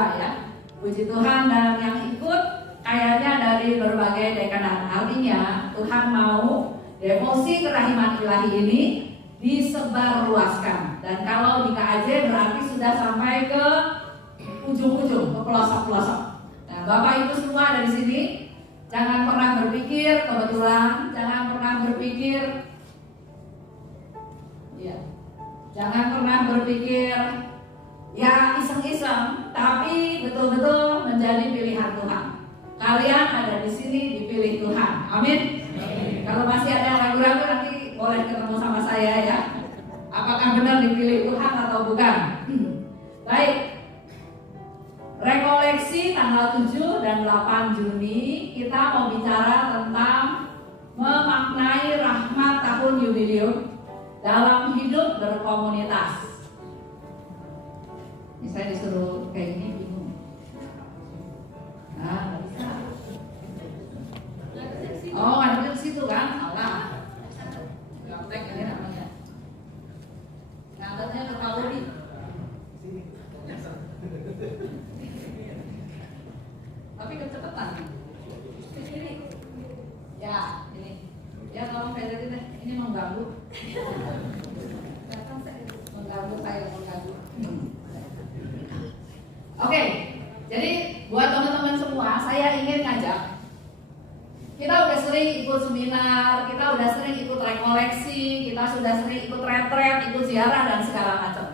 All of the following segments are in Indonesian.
dua ya. Puji Tuhan, dan yang ikut kayaknya dari berbagai dekanat. Artinya Tuhan mau devosi kerahiman ilahi ini disebarluaskan. Dan kalau di KAJ berarti sudah sampai ke ujung-ujung, ke pelosok-pelosok. Nah, Bapak Ibu semua ada di sini, jangan pernah berpikir kebetulan, jangan pernah berpikir, ya, jangan pernah berpikir ya iseng-iseng, tapi betul-betul menjadi pilihan Tuhan. Kalian ada di sini dipilih Tuhan, amin. Kalau masih ada yang ragu-ragu nanti boleh ketemu sama saya ya. Apakah benar dipilih Tuhan atau bukan? Baik. Rekoleksi tanggal 7 dan 8 Juni kita mau bicara tentang memaknai rahmat tahun jubileum dalam hidup berkomunitas. Ini saya disuruh kayak gini bingung. Nah, nggak bisa. Oh, ada di situ kan? Salah. Gaptek ini namanya. Ngadanya ke Pak Budi. Tapi kecepatan. Ini. Ya, ini. Ya, tolong federin deh. Ini mengganggu. Mengganggu saya, mengganggu. Oke, jadi buat teman-teman semua, saya ingin ngajak. Kita udah sering ikut seminar, kita udah sering ikut rekoleksi, kita sudah sering ikut retret, ikut ziarah dan segala macam.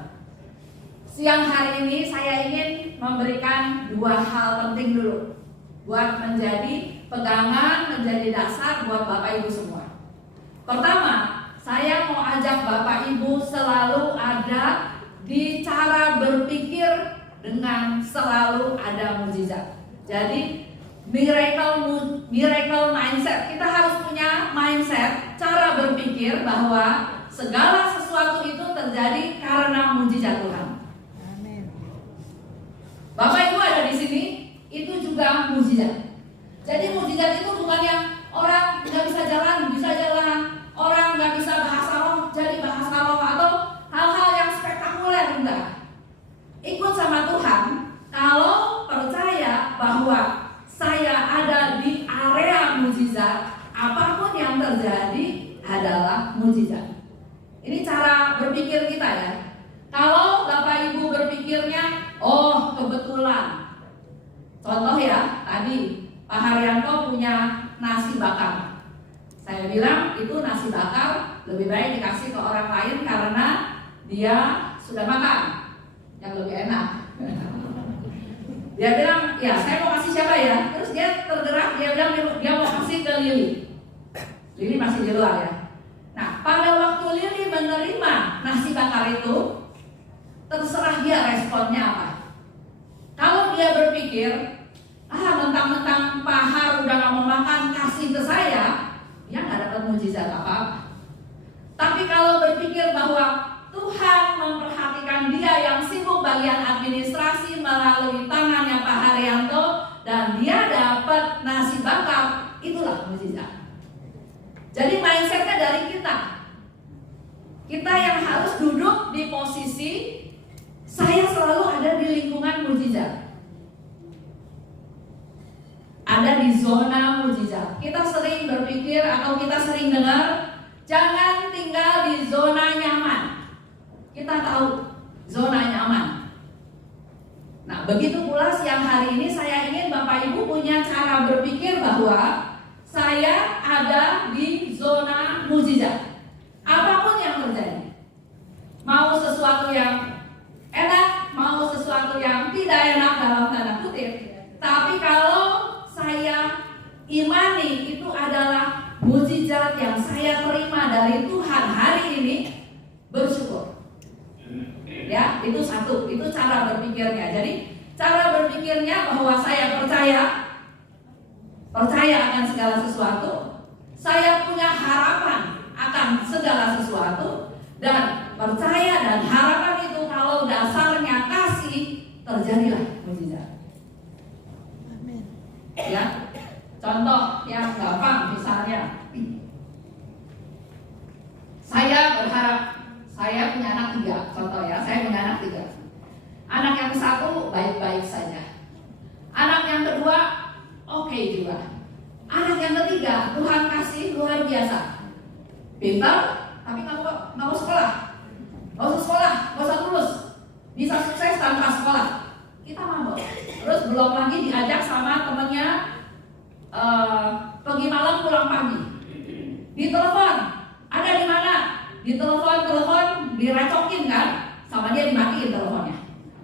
Siang hari ini saya ingin memberikan dua hal penting dulu buat menjadi pegangan, menjadi dasar buat Bapak Ibu semua. Pertama, saya mau ajak Bapak Ibu selalu ada di cara berpikir dengan selalu ada mukjizat. Jadi miracle mindset. Kita harus punya mindset, cara berpikir bahwa segala sesuatu itu terjadi karena mukjizat Tuhan. Amin. Bapak Ibu ada di sini, itu juga mukjizat. Jadi mukjizat itu bukan yang orang nggak bisa jalan, bisa jalan. Orang nggak bisa bahasa roh, jadi bahasa roh, atau hal-hal yang spektakuler, enggak. Ikut sama Tuhan, kalau percaya bahwa saya ada di area mukjizat, apapun yang terjadi adalah mukjizat. Ini cara berpikir kita ya. Kalau Bapak Ibu berpikirnya, oh kebetulan. Contoh ya, tadi Pak Haryanto punya nasi bakar. Saya bilang itu nasi bakar lebih baik dikasih ke orang lain karena dia sudah makan yang lebih enak. Dia bilang, ya saya mau kasih siapa ya? Terus dia tergerak, dia bilang dia mau kasih ke Lili. Lili masih di luar ya. Nah, pada waktu Lili menerima nasi bakar itu, terserah dia responnya apa. Kalau dia berpikir, mentang-mentang Pak Har udah gak mau makan, kasih ke saya, dia gak dapat mukjizat apa-apa. Tapi kalau berpikir bahwa Tuhan memperhatikan dia yang sibuk bagian administrasi melalui tangannya Pak Haryanto dan dia dapat nasi bakar, itulah mukjizat. Jadi mindsetnya dari kita. Kita yang harus duduk di posisi saya selalu ada di lingkungan mukjizat. Ada di zona mukjizat. Kita sering berpikir atau kita sering dengar, jangan tinggal di zona nyaman. Kita tahu zona nyaman. Nah, begitu pula siang hari ini saya ingin Bapak Ibu punya cara berpikir bahwa saya ada di zona mukjizat. Apapun yang terjadi. Mau sesuatu yang enak, mau sesuatu yang tidak enak dalam tanda kutip. Tapi kalau saya imani itu adalah mukjizat yang saya terima dari Tuhan hari ini, bersyukur. Ya, itu satu, itu cara berpikirnya. Jadi cara berpikirnya bahwa saya percaya akan segala sesuatu, saya punya harapan akan segala sesuatu, dan percaya dan harapan itu kalau dasarnya kasih, terjadilah mukjizat. Amin. Ya, contoh yang gampang misalnya, saya berharap. Saya punya anak 3, contoh ya, saya punya anak 3. Anak yang satu baik-baik saja. ketiga, Tuhan kasih luar biasa. Pintar, tapi nggak mau sekolah. Nggak usah sekolah, nggak usah lulus. Bisa sukses tanpa sekolah. Kita mabok. Terus belum lagi diajak sama temennya pergi malam pulang pagi. Ditelepon, ada di mana? Ditelepon, direcokin kan? Sama dia dimatiin teleponnya.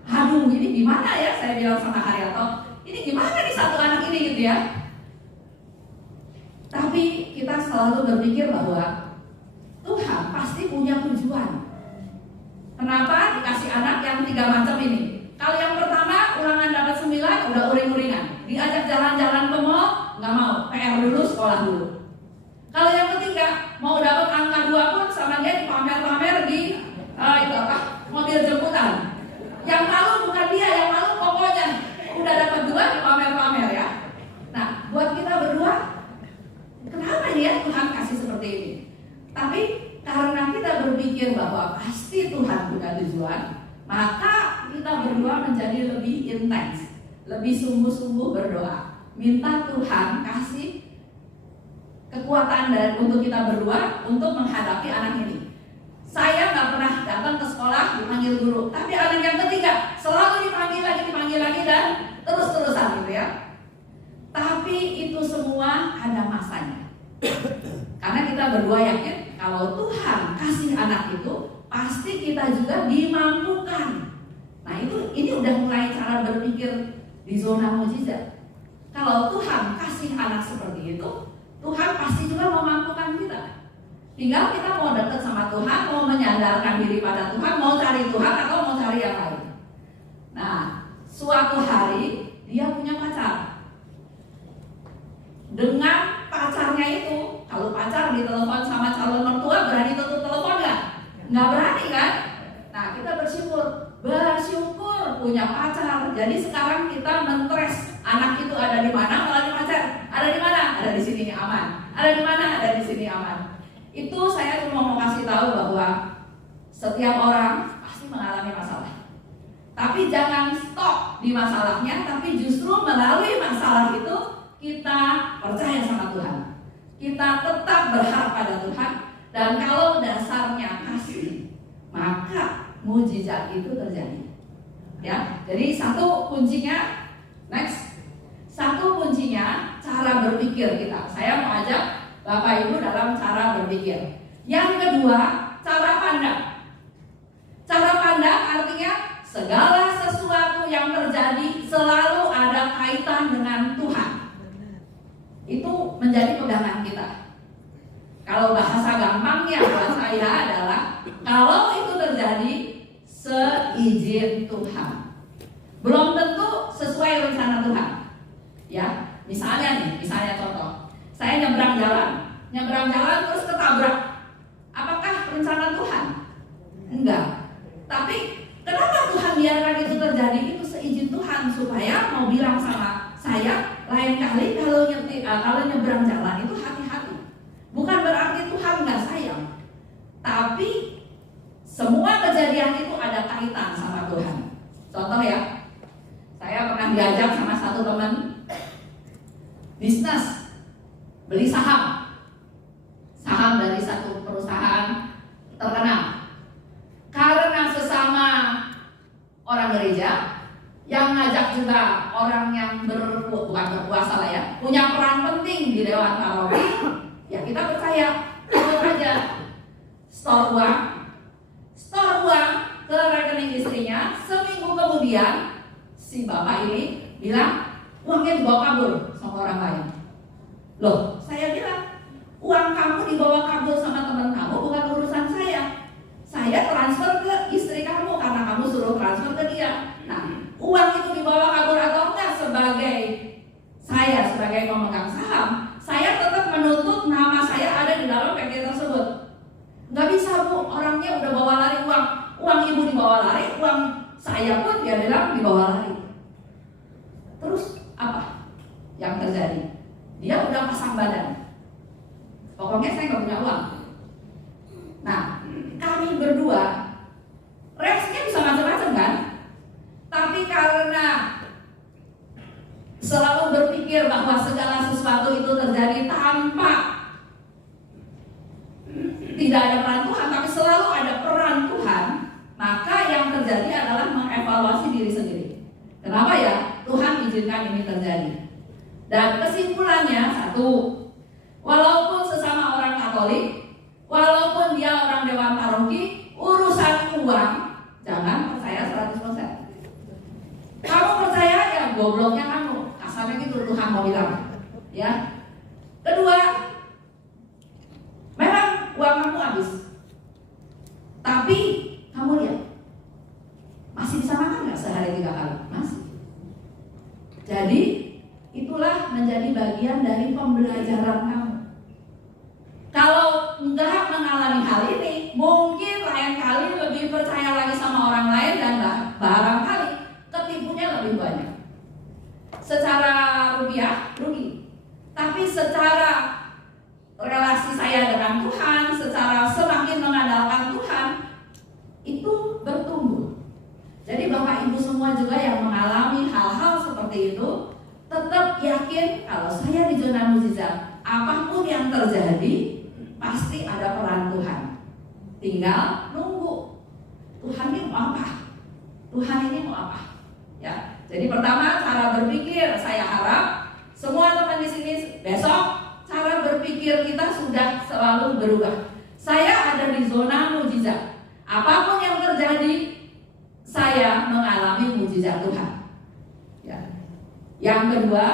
Aduh, ini gimana ya? Saya bilang sama Haryanto, ini gimana nih satu anak ini gitu ya? Tapi kita selalu berpikir bahwa Tuhan pasti punya tujuan. Kenapa dikasih anak yang 3 macam ini? Kalau yang pertama ulangan dapat 9 udah uring-uringan, diajak jalan-jalan ke mall nggak mau, PR dulu, sekolah dulu. Kalau yang ketiga mau dapat angka 2 pun sama dia dipamer-pamer di mobil jemputan. Yang malu bukan dia, yang malu pokoknya udah dapat 2 dipamer-pamer ya. Nah, buat kita berdua, kenapa ini ya Tuhan kasih seperti ini? Tapi karena kita berpikir bahwa pasti Tuhan punya tujuan, maka kita berdua menjadi lebih intens, lebih sungguh-sungguh berdoa, minta Tuhan kasih kekuatan untuk kita berdua untuk menghadapi anak ini. Saya nggak pernah datang ke sekolah dipanggil guru, tapi anak yang ketiga selalu dipanggil lagi dan terus-terusan gitu ya. Tapi itu semua ada masanya. Karena kita berdua yakin kalau Tuhan kasih anak itu pasti kita juga dimampukan. Nah ini udah mulai cara berpikir di zona mujizat. Kalau Tuhan kasih anak seperti itu, Tuhan pasti juga memampukan kita. Tinggal kita mau dekat sama Tuhan, mau menyandarkan diri pada Tuhan, mau cari Tuhan atau mau cari yang lain. Nah, suatu hari dia punya pacar. Dengan pacarnya itu, kalau pacar ditelepon sama calon mertua, berani tutup telepon nggak? Nggak berani kan? Nah, kita bersyukur punya pacar. Jadi sekarang kita mentres anak itu ada di mana, melalui pacar. Ada di mana? Ada di sini aman. Ada di mana? Ada di sini aman. Itu saya cuma mau kasih tahu bahwa setiap orang pasti mengalami masalah. Tapi jangan stop di masalahnya, tapi justru melalui masalah itu kita percaya sama Tuhan. Kita tetap berharap pada Tuhan, dan kalau dasarnya kasih, maka mujizat itu terjadi. Ya, jadi satu kuncinya, satu kuncinya cara berpikir kita. Saya mau ajak Bapak Ibu dalam cara berpikir. Yang kedua, cara pandang. Cara pandang artinya segala sesuatu yang terjadi selalu ada kaitan dengan Tuhan. Itu menjadi pegangan kita. Kalau bahasa gampangnya buat saya adalah kalau itu terjadi seizin Tuhan. Belum tentu sesuai rencana Tuhan. Ya, misalnya contoh. Saya nyebrang jalan terus ketabrak. Apakah rencana Tuhan? Enggak. Tapi kenapa Tuhan biarkan itu terjadi? Itu seizin Tuhan supaya mau bilang sama saya lain kali kalau nyebrang jalan itu hati-hati. Bukan berarti Tuhan nggak sayang, tapi semua kejadian itu ada kaitan sama Tuhan. Contoh ya, saya pernah diajak sama satu teman bisnis. Beli saham dari satu perusahaan terkenal. Karena sesama orang gereja yang ngajak juga orang yang bukan berpuasa lah ya, punya peran penting di Dewan Paroki, ya kita percaya, ikut aja. Store uang ke rekening istrinya. Seminggu kemudian si bapak ini bilang uangnya dibawa kabur sama orang lain. Loh, saya bilang uang kamu dibawa kabur sama teman kamu bukan urusan saya. Saya transfer ke istri kamu karena kamu suruh transfer ke dia. Nah, uang itu dibawa kabur atau enggak, sebagai pemegang saham, saya tetap menuntut nama saya ada di dalam PT tersebut. Nggak bisa Bu, orangnya udah bawa lari uang ibu dibawa lari, uang saya pun dia bilang dibawa lari. Terus apa yang terjadi? Dia udah pasang badan. Pokoknya saya nggak punya uang. Nah, kami berdua reaksinya bisa macam-macam kan? Tapi karena selalu berpikir berpikir bahwa segala sesuatu itu terjadi tanpa tidak ada peran Tuhan, tapi selalu ada peran Tuhan, maka yang terjadi adalah mengevaluasi diri sendiri. Kenapa ya Tuhan izinkan ini terjadi? Dan kesimpulannya satu, walaupun sesama orang Katolik, walaupun dia orang dewan paroki, urusan uang jangan percaya 100%. Kamu percaya ya gobloknya kamu, kasarnya gitu Tuhan mau bilang. Ya. Kedua, memang uang kamu habis, tapi kamu lihat masih bisa makan nggak sehari 3 kali? Masih. Jadi itulah menjadi bagian dari pembelajaran kamu. Kalau nggak mengalami hal ini, mungkin lain kali lebih percaya lagi sama orang lain dan barangkali ketipunya lebih banyak. Secara rupiah rugi, tapi secara relasi saya dengan Tuhan, secara semakin mengandalkan Tuhan, itu bertumbuh. Jadi Bapak Ibu semua juga yang mengalami hal-hal seperti itu, tetap yakin kalau saya di zona mukjizat, apapun yang terjadi pasti ada peran Tuhan. Tinggal nunggu Tuhan ini mau apa? Tuhan ini mau apa? Ya. Jadi pertama cara berpikir, saya harap semua teman di sini besok cara berpikir kita sudah selalu berubah. Saya ada di zona mukjizat. Apapun yang terjadi, saya mengalami mukjizat Tuhan. Ya. Yang kedua,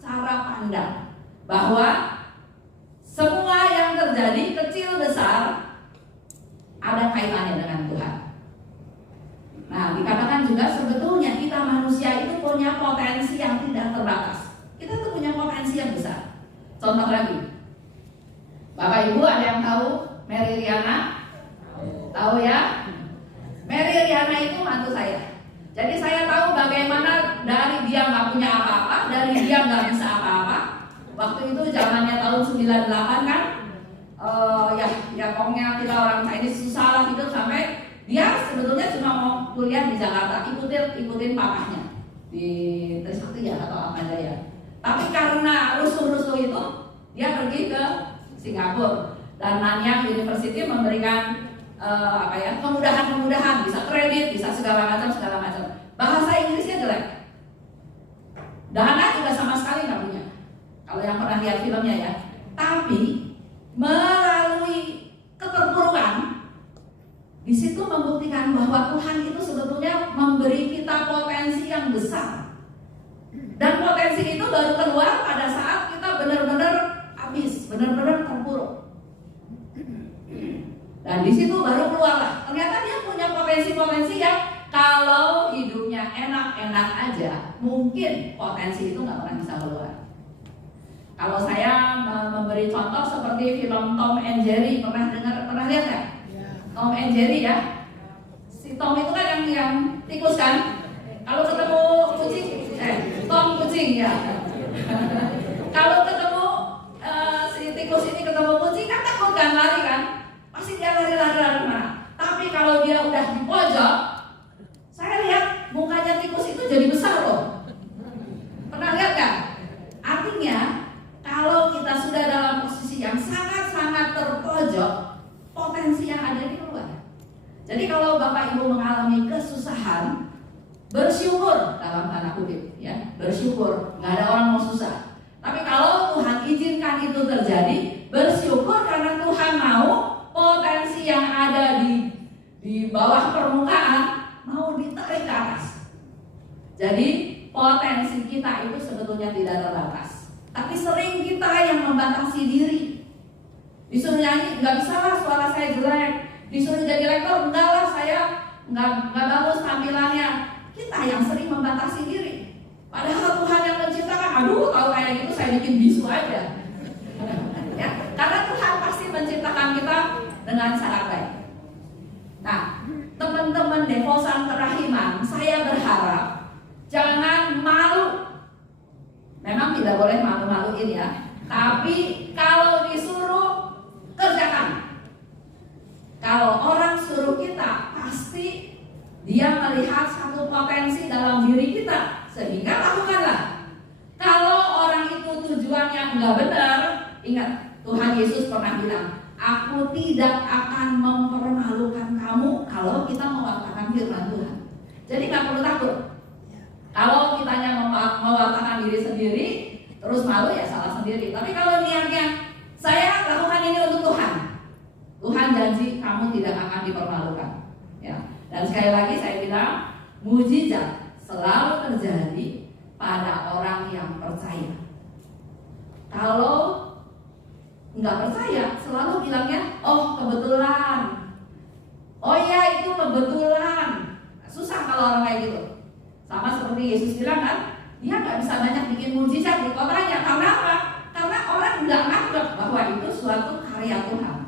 cara pandang bahwa semua yang terjadi kecil besar ada kaitannya dengan Tuhan. Nah, dikatakan juga sebetulnya kita manusia itu punya potensi yang tidak terbatas. Kita tuh punya potensi yang besar. Contoh lagi, Bapak Ibu ada yang tahu Mary Riana? Tahu ya? Mary Riana itu mantu saya. Jadi saya tahu bagaimana dari dia nggak punya apa-apa, dari dia nggak bisa apa-apa. Waktu itu zamannya tahun 98 kan, ya pokoknya kita orang Chinese susah lah hidup sampai dia sebetulnya cuma mau kuliah di Jakarta, ikutin papahnya di Trisakti ya atau apa aja ya. Tapi karena rusuh-rusuh itu dia pergi ke Singapura dan Nanyang University memberikan kemudahan-kemudahan, bisa kredit, bisa segala macam. Bahasa Inggrisnya jelek, dana juga sama sekali nggak punya. Kalau yang pernah lihat filmnya ya. Tapi melalui keterpurukan, di situ membuktikan bahwa Tuhan itu sebetulnya memberi kita potensi yang besar. Dan potensi itu baru keluar pada saat kita benar-benar habis, benar-benar terpuruk. Dan di situ baru keluarlah. Ternyata dia punya potensi-potensi yang kalau hidupnya enak-enak aja, mungkin potensi itu nggak pernah bisa keluar. Kalau saya memberi contoh seperti film Tom and Jerry, pernah lihat nggak? Tom and Jerry ya. Si Tom itu kan yang tikus kan? Kalau ketemu kucing, Tom kucing ya. Kalau ketemu si tikus ini ketemu kucing kan takut kan, lari kan? Pasti dia lari mana. Tapi kalau dia udah di pojok, saya lihat mukanya tikus itu jadi besar loh. Pernah lihat kan? Artinya kalau kita sudah dalam posisi yang sangat-sangat terpojok, potensi yang ada di keluar. Jadi kalau Bapak Ibu mengalami kesusahan, bersyukur dalam tanda kutip ya, bersyukur, nggak ada orang mau susah. Tapi kalau Tuhan izinkan itu terjadi, bersyukur karena Tuhan mau potensi yang ada di bawah permukaan mau ditarik ke atas. Jadi potensi kita itu sebetulnya tidak terbatas, tapi sering kita yang membatasi diri. Disuruh nyanyi, nggak bisa lah, suara saya jelek. Disuruh jadi lektor, enggak lah, saya nggak bagus tampilannya. Kita yang sering membatasi diri. Padahal Tuhan yang menciptakan, aduh tahu kayak gitu saya bikin bisu aja. Ya, karena Tuhan pasti menciptakan kita dengan cara baik. Nah, teman-teman devosan kerahiman, saya berharap jangan malu. Memang tidak boleh malu-maluin ya. Tapi kalau disuruh kerjakan. Kalau orang suruh kita, pasti dia melihat satu potensi dalam diri kita, sehingga lakukanlah. Kalau orang tujuannya nggak benar, ingat Tuhan Yesus pernah bilang, aku tidak akan mempermalukan kamu kalau kita mewartakan firman Tuhan. Jadi nggak perlu takut. Kalau kitanya mewartakan diri sendiri, terus malu ya salah sendiri. Tapi kalau niatnya saya lakukan ini untuk Tuhan, Tuhan janji kamu tidak akan dipermalukan. Ya. Dan sekali lagi saya bilang, mujizat selalu terjadi pada orang yang percaya. Kalau nggak percaya, selalu bilangnya, oh kebetulan, oh iya itu kebetulan. Susah kalau orang kayak gitu. Sama seperti Yesus bilang kan, dia nggak bisa banyak bikin mujizat di kotanya. Karena apa? Karena orang nggak nganggap bahwa itu suatu karya Tuhan.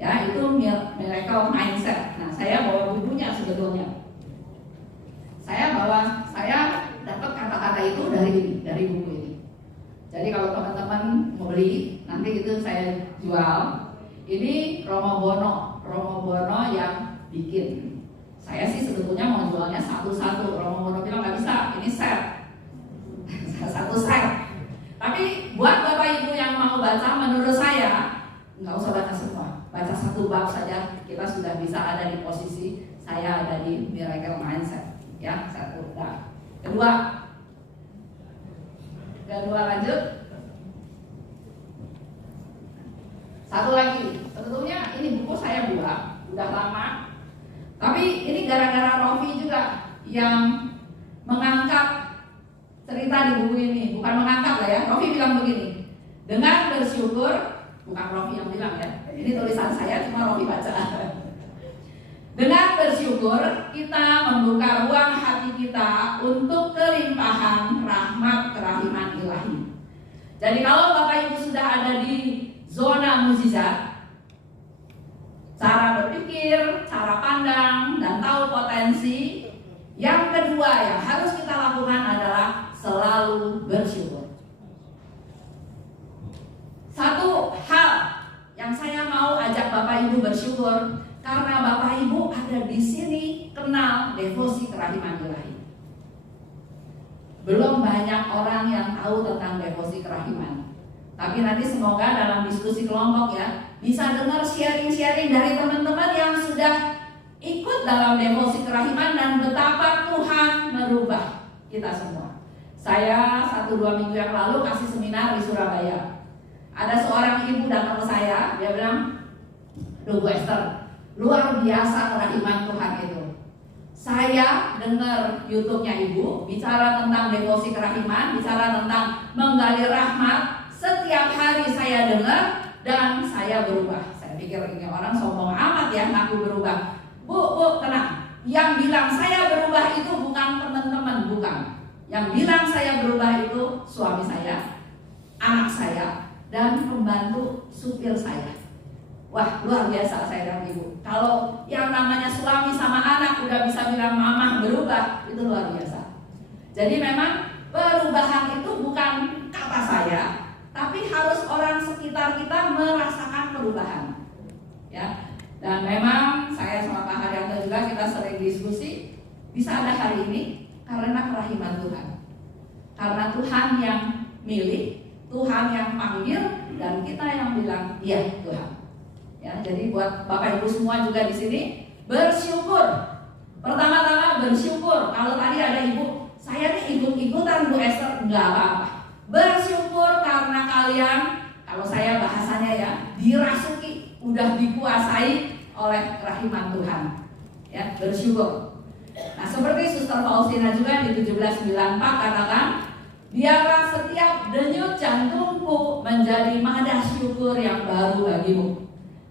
Ya, itu miracle mindset. Nah, saya bawa bukunya sebetulnya. Saya dapat kata-kata itu dari buku ini. Jadi kalau teman-teman mau beli, nanti itu saya jual. Ini Romo Bono yang bikin. Saya sih sebetulnya mau jualnya satu-satu. Romo Bono bilang nggak bisa, ini set. Satu set. Tapi buat Bapak Ibu yang mau baca, menurut saya nggak usah baca semua. Baca satu bab saja, kita sudah bisa ada di posisi saya ada di miracle mindset. Ya, satu. Nah, kedua lanjut. Satu lagi, sebetulnya ini buku saya buat, udah lama. Tapi ini gara-gara Rofi juga yang mengangkat cerita di buku ini. Bukan mengangkat lah ya, Rofi bilang begini. Dengan bersyukur, bukan Rofi yang bilang ya, ini tulisan saya, cuma Rofi baca. Dengan bersyukur, kita membuka ruang hati kita untuk kelimpahan rahmat kerahiman ilahi. Jadi kalau Bapak Ibu sudah ada di zona mujizat, cara berpikir, cara pandang, dan tahu potensi, yang kedua yang harus kita lakukan adalah selalu bersyukur. Satu hal yang saya mau ajak Bapak Ibu bersyukur, karena Bapak Ibu ada di sini kenal devosi kerahiman ilahi. Belum banyak orang yang tahu tentang devosi kerahiman. Tapi nanti semoga dalam diskusi kelompok ya, bisa dengar sharing-sharing dari teman-teman yang sudah ikut dalam devosi kerahiman dan betapa Tuhan merubah kita semua. Saya 1-2 minggu yang lalu kasih seminar di Surabaya. Ada seorang ibu datang ke saya, dia bilang, "Duh Bu Esther, luar biasa kerahiman Tuhan itu. Saya dengar YouTube-nya Ibu bicara tentang devosi kerahiman, bicara tentang menggali rahmat. Setiap hari saya dengar dan saya berubah." Saya pikir ini orang sombong amat ya ngaku berubah. Bu, tenang. Yang bilang saya berubah itu bukan teman-teman, bukan. Yang bilang saya berubah itu suami saya, anak saya, dan pembantu supir saya. Wah, luar biasa saya dan Ibu. Kalau yang namanya suami sama anak udah bisa bilang mamah berubah, itu luar biasa. Jadi memang perubahan itu bukan kata saya, tapi harus orang sekitar kita merasakan perubahan. Ya. Dan memang saya sama Pak Haryanto juga kita sering diskusi, bisa ada hari ini karena kerahiman Tuhan. Karena Tuhan yang milih, Tuhan yang panggil, dan kita yang bilang, iya Tuhan. Ya, jadi buat Bapak Ibu semua juga di sini bersyukur. Pertama-tama bersyukur. Kalau tadi ada Ibu, saya nih ikut-ikutan Bu Esther, enggak apa-apa. Bersyukur karena kalian, kalau saya bahasanya ya, dirasuki, udah dikuasai oleh kerahiman Tuhan. Ya, bersyukur. Nah, seperti Suster Faustina juga di 1794 katakan, biarlah setiap denyut jantungku menjadi nada syukur yang baru bagimu,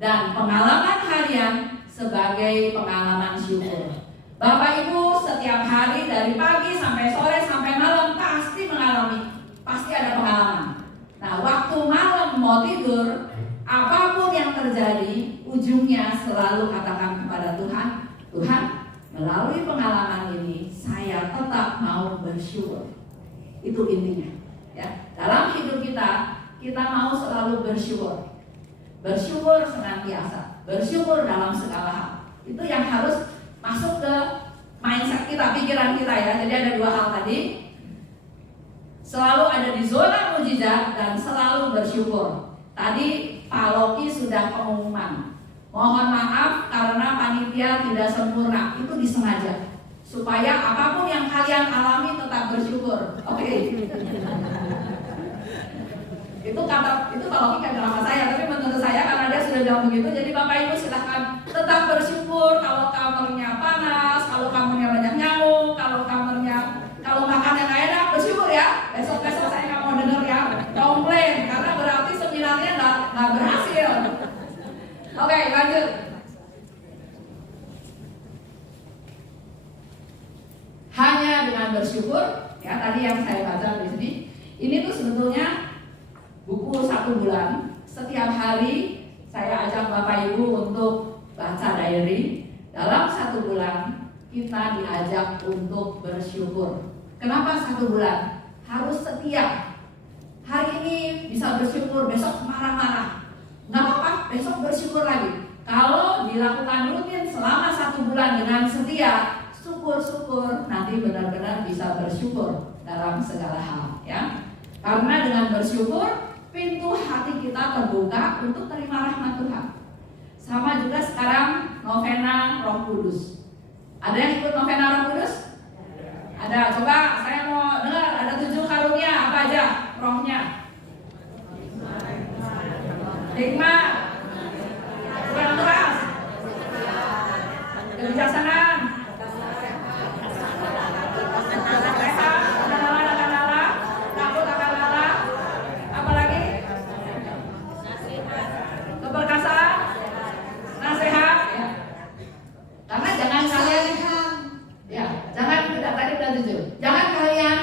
dan pengalaman harian sebagai pengalaman syukur. Bapak Ibu setiap hari dari pagi sampai sore sampai malam pasti ada pengalaman. Nah, waktu malam mau tidur, apapun yang terjadi, ujungnya selalu katakan kepada Tuhan, Tuhan, melalui pengalaman ini saya tetap mau bersyukur. Itu intinya. Ya, dalam hidup kita mau selalu bersyukur. Bersyukur senantiasa, bersyukur dalam segala hal. Itu yang harus masuk ke mindset kita, pikiran kita ya. Jadi ada 2 hal tadi. selalu ada di zona mujizat, dan selalu bersyukur. Tadi Pak Loki sudah pengumuman. Mohon maaf karena panitia tidak sempurna, itu disengaja supaya apapun yang kalian alami tetap bersyukur. Oke. Itu Pak Loki kan nama saya, tapi menurut saya karena dia sudah bilang begitu, jadi Bapak Ibu silahkan tetap bersyukur. Kalau kamarnya panas, kalau kamarnya banyak nyamuk, kalau makan yang gak enak, bersyukur ya. Besok-besok saya nggak mau dengar ya komplain, karena berarti seminarnya nggak berhasil. Oke, lanjut. Hanya dengan bersyukur, ya tadi yang saya baca di sini, ini tuh sebetulnya buku 1 bulan. Setiap hari saya ajak Bapak Ibu untuk baca diary. Dalam 1 bulan kita diajak untuk bersyukur. Kenapa 1 bulan? Harus setia. Hari ini bisa bersyukur, besok marah-marah. Nggak apa-apa, besok bersyukur lagi. Kalau dilakukan rutin selama 1 bulan dengan setia, syukur-syukur, nanti benar-benar bisa bersyukur dalam segala hal, ya. Karena dengan bersyukur, pintu hati kita terbuka untuk terima rahmat Tuhan. Sama juga sekarang novena Roh Kudus. Ada yang ikut novena Roh Kudus? Ada. Coba saya mau dengar, ada 7 karunia apa aja rohnya? Hikmat, kurang keras, kebijaksanaan, sehat, kenalan akan Allah, takut akan Allah, apa lagi? Keperkasaan, nasihat, ya. Karena jangan kalian, ya, jangan kalian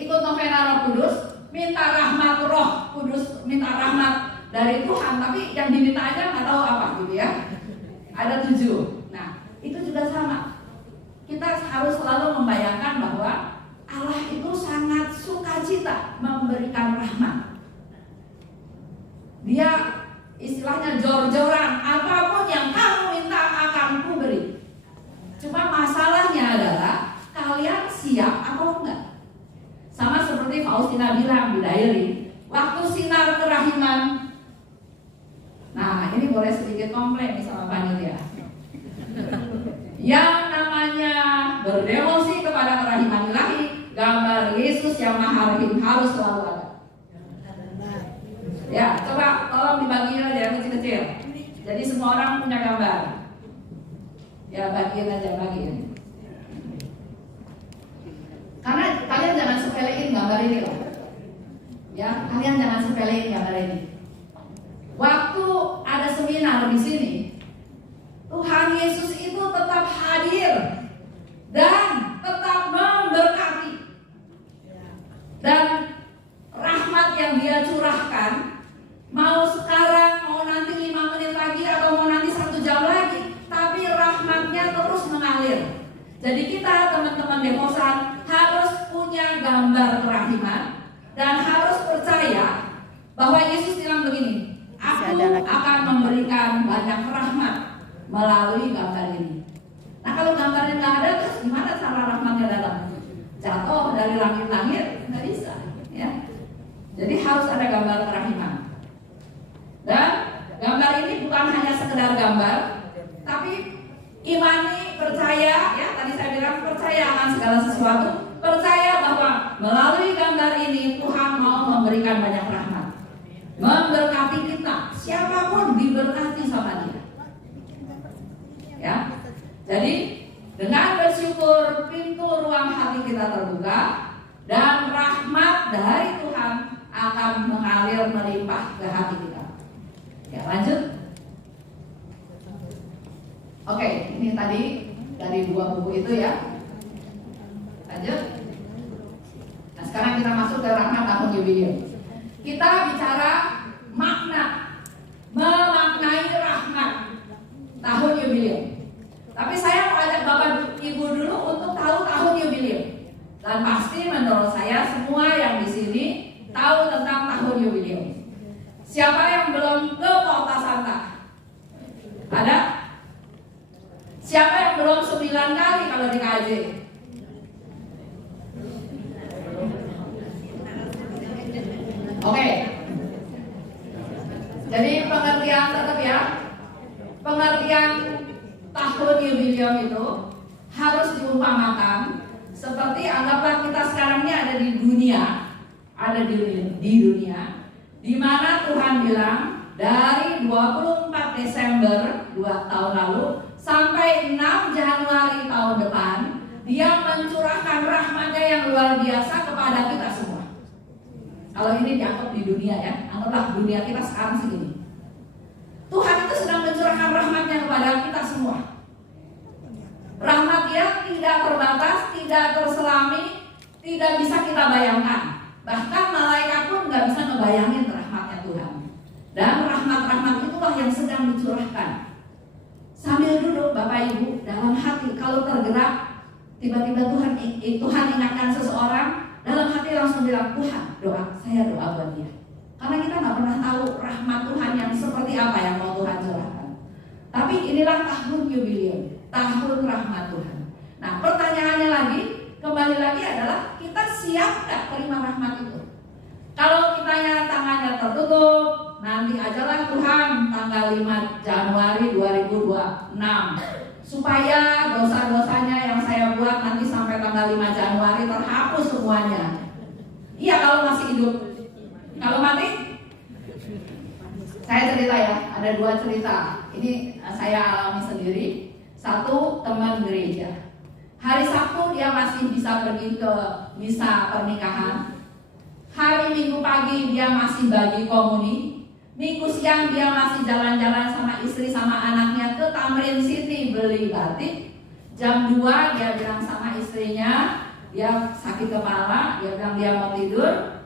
ikut novena Roh Kudus, minta rahmat Roh Kudus, minta rahmat dari Tuhan, tapi yang diminta aja nggak tahu apa gitu ya. Ada 7. Nah, itu juga sama. Kita harus selalu membayangkan bahwa Allah itu sangat sukacita memberikan rahmat. Dia istilahnya jor-joran, apapun yang kamu minta akan kuberi. Cuma masalahnya adalah kalian siap atau enggak. Sama seperti Faustina bilang di diary, waktu sinar kerahiman. Nah, ini boleh sedikit komplain nih sama panitia. Yang namanya berdevosi kepada kerahiman ilahi, gambar Yesus yang Maha Rahim harus selalu ada. Ya, coba tolong dibagiin aja yang kecil-kecil. Jadi semua orang punya gambar. Ya, bagiin. Karena kalian jangan sepelein gambar ini loh. Ya, kalian jangan sepelein gambar ini. Waktu ada seminar di sini, Tuhan Yesus itu tetap hadir dan tetap memberkati. Dan rahmat yang Dia curahkan, mau sekarang, mau nanti 5 menit lagi, atau mau nanti 1 jam lagi, tapi rahmatnya terus mengalir. Jadi kita teman-teman devosan harus punya gambar kerahiman dan harus percaya bahwa Yesus bilang begini, aku akan memberikan banyak rahmat melalui gambar ini. Nah, kalau gambarnya nggak ada, terus gimana cara rahmatnya datang? Jatuh dari langit-langit? Nggak bisa, ya. Jadi harus ada gambar kerahiman. Dan gambar ini bukan hanya sekedar gambar, tapi imani, percaya, ya tadi saya bilang percaya akan segala sesuatu, percaya bahwa melalui gambar ini Tuhan mau memberikan banyak rahmat, memberkati kita, siapapun diberkati sama Dia. Ya, jadi dengan bersyukur pintu ruang hati kita terbuka dan rahmat dari Tuhan akan mengalir melimpah ke hati kita. Ya, lanjut. Oke, ini tadi dari 2 buku itu ya. Lanjut. Nah, sekarang kita masuk ke rahmat tahun jubileum. Kita bicara makna, memaknai rahmat tahun jubileum. Tapi saya mau ajak Bapak Ibu dulu untuk tahu tahun jubileum. Dan pasti menurut saya semua yang di sini tahu tentang tahun jubileum. Siapa yang belum ke Kota Santa? Ada? Siapa yang belum 9 kali kalau di KJ? Oke. Jadi pengertian tetap ya, pengertian tahun jubileum itu harus diumpamakan seperti anggaplah kita sekarang ini ada di dunia, di dunia, di mana Tuhan bilang dari 24 Desember 2 tahun lalu sampai 6 Januari tahun depan, Dia mencurahkan rahmat-Nya yang luar biasa kepada kita semua. Kalau ini dianggap di dunia ya, anggaplah dunia kita sekarang segini. Tuhan itu sedang mencurahkan rahmat-Nya kepada kita semua. Rahmat Dia tidak terbatas, tidak terselami, tidak bisa kita bayangkan. Bahkan malaikat pun nggak bisa ngebayangin rahmat-Nya Tuhan. Dan rahmat-rahmat itulah yang sedang dicurahkan. Sambil duduk Bapak Ibu dalam hati, kalau tergerak, tiba-tiba Tuhan ingatkan seseorang, dalam hati langsung bilang, Tuhan, saya doa buat dia. Karena kita nggak pernah tahu rahmat Tuhan yang seperti apa yang mau Tuhan curahkan. Tapi inilah tahun jubileum, tahun rahmat Tuhan. Nah, pertanyaannya lagi, kembali lagi adalah kita siap nggak terima rahmat itu? Kalau kitanya tangannya tertutup, nanti ajalah Tuhan tanggal 5 Januari 2026. Supaya dosa-dosanya yang saya buat nanti sampai tanggal 5 Januari terhapus semuanya. Iya kalau masih hidup. Kalau mati, saya cerita ya, ada 2 cerita. Ini saya alami sendiri. Satu, teman gereja. Hari Sabtu dia masih bisa pergi ke misa pernikahan. Hari Minggu pagi dia masih bagi komuni. Minggu siang dia masih jalan-jalan sama istri sama anaknya ke Tamrin City beli batik. Jam 2 dia bilang sama istrinya, dia sakit kepala, dia bilang dia mau tidur.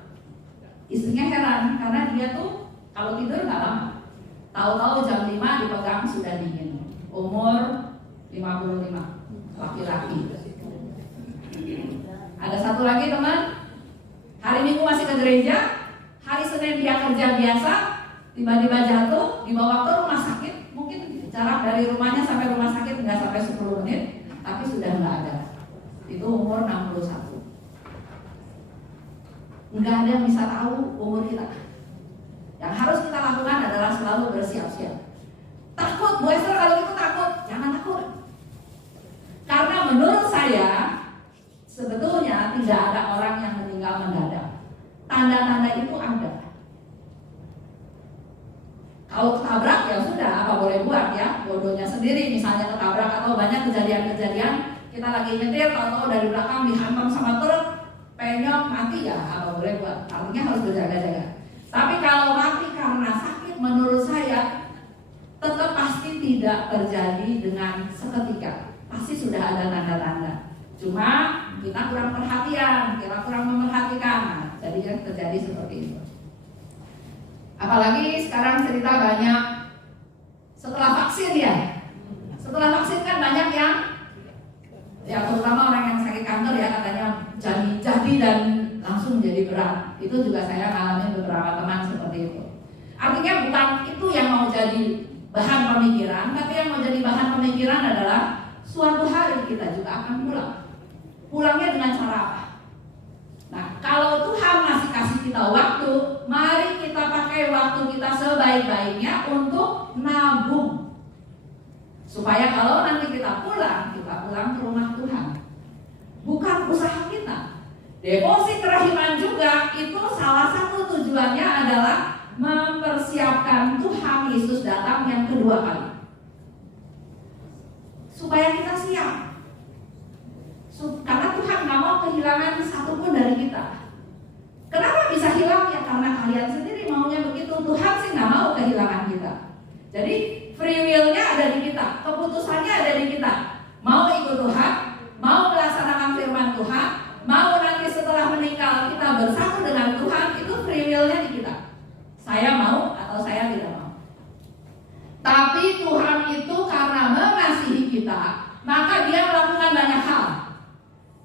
Istrinya heran karena dia tuh kalau tidur gak lama. Tahu-tahu jam 5 dipegang sudah dingin. Umur 55, laki-laki. Ada satu lagi teman, hari Minggu masih ke gereja, hari Senin dia kerja biasa, tiba-tiba jatuh, dibawa ke rumah sakit. Mungkin jarak dari rumahnya sampai rumah sakit nggak sampai 10 menit, tapi sudah nggak ada. Itu umur 61. Nggak ada yang bisa tahu umur kita. Yang harus kita lakukan adalah selalu bersiap-siap. Takut, Bu Esther, kalau itu takut, jangan takut. Karena menurut saya sebetulnya tidak ada orang yang meninggal mendadak. Tanda-tanda itu ada. Kalau ketabrak ya sudah, apa boleh buat ya, bodohnya sendiri. Misalnya ketabrak atau banyak kejadian-kejadian kita lagi nyetir, atau dari belakang dihantam sama truk, penyok mati ya, apa boleh buat. Artinya harus berjaga-jaga. Tapi kalau mati karena sakit, menurut saya tetap pasti tidak terjadi dengan seketika. Pasti sudah ada tanda-tanda. Cuma kita kurang perhatian, kita kurang memperhatikan. Nah, jadi yang terjadi seperti itu. Apalagi sekarang cerita banyak setelah vaksin ya. Setelah vaksin kan banyak yang ya terutama orang yang sakit kanker ya katanya jadi dan langsung menjadi berat. Itu juga saya ngalamin beberapa teman seperti itu. Artinya bukan itu yang mau jadi bahan pemikiran, tapi yang mau jadi bahan pemikiran adalah suatu hari kita juga akan pulang. Pulangnya dengan cara apa? Nah, kalau Tuhan masih kasih kita waktu, mari kita pakai waktu kita sebaik-baiknya untuk nabung. Supaya kalau nanti kita pulang ke rumah Tuhan. Bukan usaha kita. Deposit kerahiman juga itu salah satu tujuannya adalah mempersiapkan Tuhan Yesus datang yang kedua kali. Supaya kita siap. Karena Tuhan gak mau kehilangan satupun dari kita. Kenapa bisa hilang? Ya karena kalian sendiri maunya begitu. Tuhan sih gak mau kehilangan kita. Jadi free will-nya ada di kita, keputusannya ada di kita. Mau ikut Tuhan, mau melaksanakan firman Tuhan, mau nanti setelah meninggal kita bersatu dengan Tuhan, itu free will-nya di kita. Saya mau atau saya tidak mau. Tapi Tuhan itu karena mengasihi kita, maka Dia melakukan banyak hal.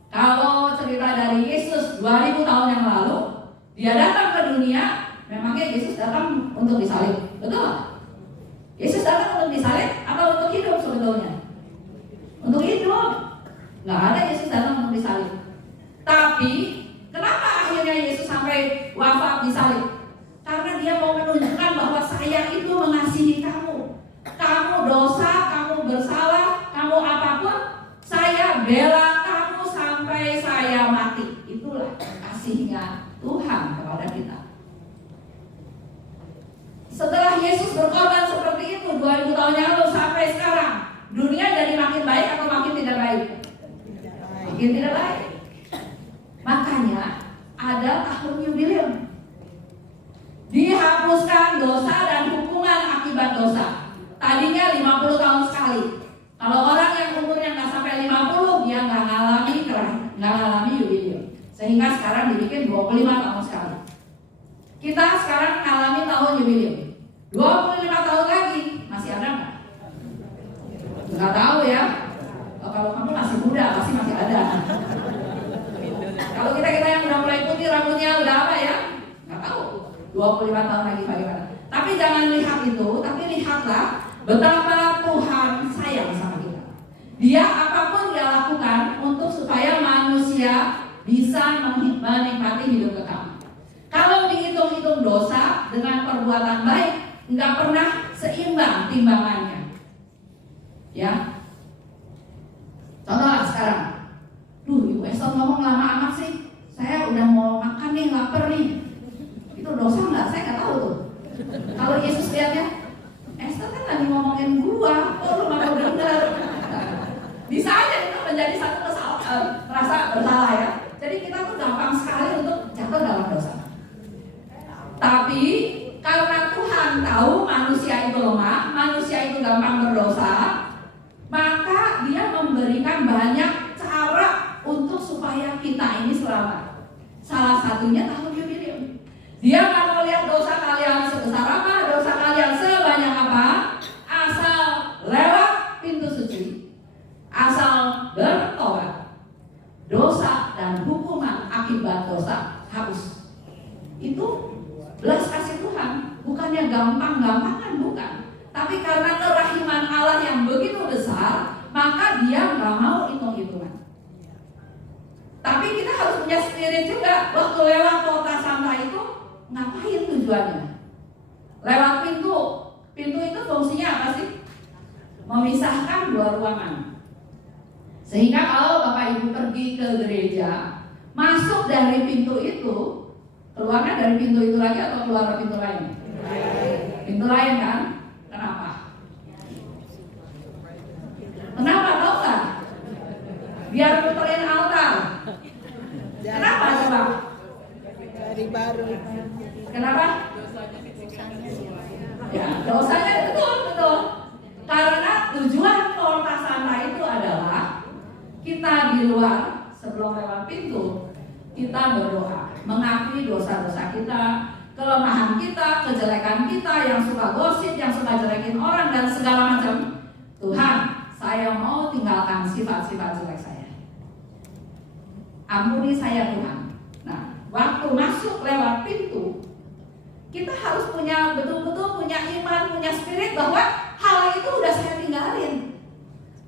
Kalau cerita dari Yesus 2000 tahun yang lalu, Dia datang ke dunia, memangnya Yesus datang untuk disalib, betul? Yesus datang untuk disalib atau untuk hidup sebetulnya? Untuk hidup. Nggak ada Yesus datang untuk disalib. Tapi kenapa akhirnya Yesus sampai wafat disalib? Karena dia mau menunjukkan bahwa saya itu mengasihi kamu. Kamu dosa, kamu bersalah, kamu apapun, saya bela kamu sampai saya mati. Itulah kasihnya Tuhan kepada kita. Setelah Yesus berkorban seperti itu 2000 tahun yang lalu sampai sekarang, dunia jadi makin baik atau makin tidak baik? Makin tidak baik. Makanya ada tahun yubileum. Dihapuskan dosa dan hukuman akibat dosa. Tadinya 50 tahun sekali. Kalau orang yang umurnya nggak sampai 50, dia nggak ngalami yubileum. Sehingga sekarang dibikin 25 tahun sekali. Kita sekarang mengalami tahun yubileum. 25 tahun lagi masih ada nggak? Nggak tahu ya. Kalau kamu masih muda pasti masih ada. Kalau kita yang udah mulai putih rambutnya udah apa ya? Nggak tahu. 25 tahun lagi bagaimana? Tapi jangan lihat itu, tapi lihatlah betapa Tuhan sayang sama kita. Dia apapun dia lakukan untuk supaya manusia bisa menikmati hidup kekal. Kalau dihitung-hitung dosa dengan perbuatan baik, nggak pernah seimbang timbangannya. Ya, contohlah sekarang, Ibu Esther ngomong lama amat sih. Saya udah mau makan nih, lapar nih. Itu dosa nggak? Saya nggak tahu tuh. Kalau Yesus lihatnya, Esther kan lagi ngomongin gua, lu mau dengar? Bisa aja itu menjadi satu rasa bersalah ya. Jadi kita tuh gampang sekali untuk jatuh dalam dosa. Tapi karena Tuhan tahu manusia itu lemah, manusia itu gampang berdosa, maka Dia memberikan banyak cara untuk supaya kita ini selamat. Salah satunya tahun yubileum. Dia nggak mau lihat dosa kalian sebesar apa, dosa kalian sebanyak apa, asal lewat pintu suci, asal bertobat, dosa dan hukuman akibat dosa hapus. Itu belas kasih Tuhan, bukannya gampang-gampangan, bukan. Tapi karena kerahiman Allah yang begitu besar, maka Dia nggak mau hitung-hitungan. Tapi kita harus punya spirit juga. Waktu lewat kota Santa itu, ngapain tujuannya? Lewat pintu. Pintu itu fungsinya apa sih? Memisahkan dua ruangan. Sehingga kalau Bapak Ibu pergi ke gereja, masuk dari pintu itu, keluarnya dari pintu itu lagi atau keluar pintu lain? Pintu lain kan? Kenapa? Kenapa tahu nggak? Biar puterin altar. Kenapa coba? Dari baru. Kenapa? Ya, dosanya betul. Karena tujuan kota Santa itu adalah kita di luar sebelum lewat pintu, kita berdoa, mengakui dosa-dosa kita, kelemahan kita, kejelekan kita, yang suka gosip, yang suka jelekin orang dan segala macam. Tuhan, saya mau tinggalkan sifat-sifat jelek saya. Ampuni saya Tuhan. Nah, waktu masuk lewat pintu, kita harus betul-betul punya iman, punya spirit bahwa hal itu udah saya tinggalin.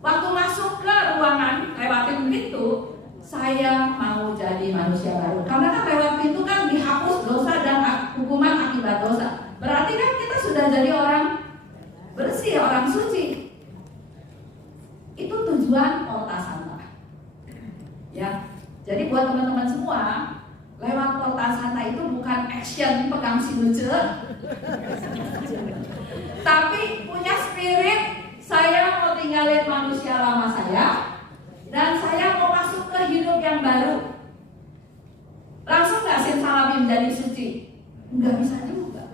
Waktu masuk ke ruangan lewatin pintu, saya mau jadi manusia baru. Karena kan lewat pintu kan dihapus dosa dan hukuman akibat dosa. Berarti kan kita sudah jadi orang bersih, orang suci. Itu tujuan kota Santa. Ya. Jadi buat teman-teman semua, lewat kota Santa itu bukan action pegang si lucu, tapi punya spirit. Saya mau tinggalin manusia lama saya, dan saya mau masuk ke hidup yang baru. Langsung gak simsalabim jadi suci? Nggak bisa juga.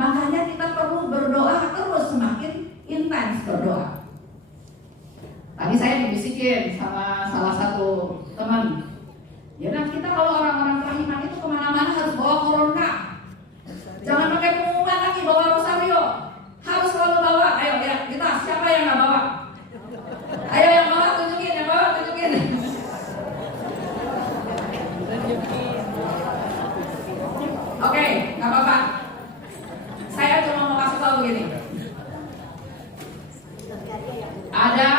Makanya kita perlu berdoa terus, semakin intens berdoa. Tadi saya dibisikin sama salah satu teman. Ya kan kita kalau orang-orang kerahiman itu kemana-mana harus bawa corona. Jangan pakai pengumuman lagi bawa rosario. Harus selalu bawa. Ayo ya kita siapa yang nggak bawa? Ayo yang bawa tunjukin, yang bawa tunjukin. Oke, nggak apa-apa. Saya cuma mau kasih tahu begini. Ada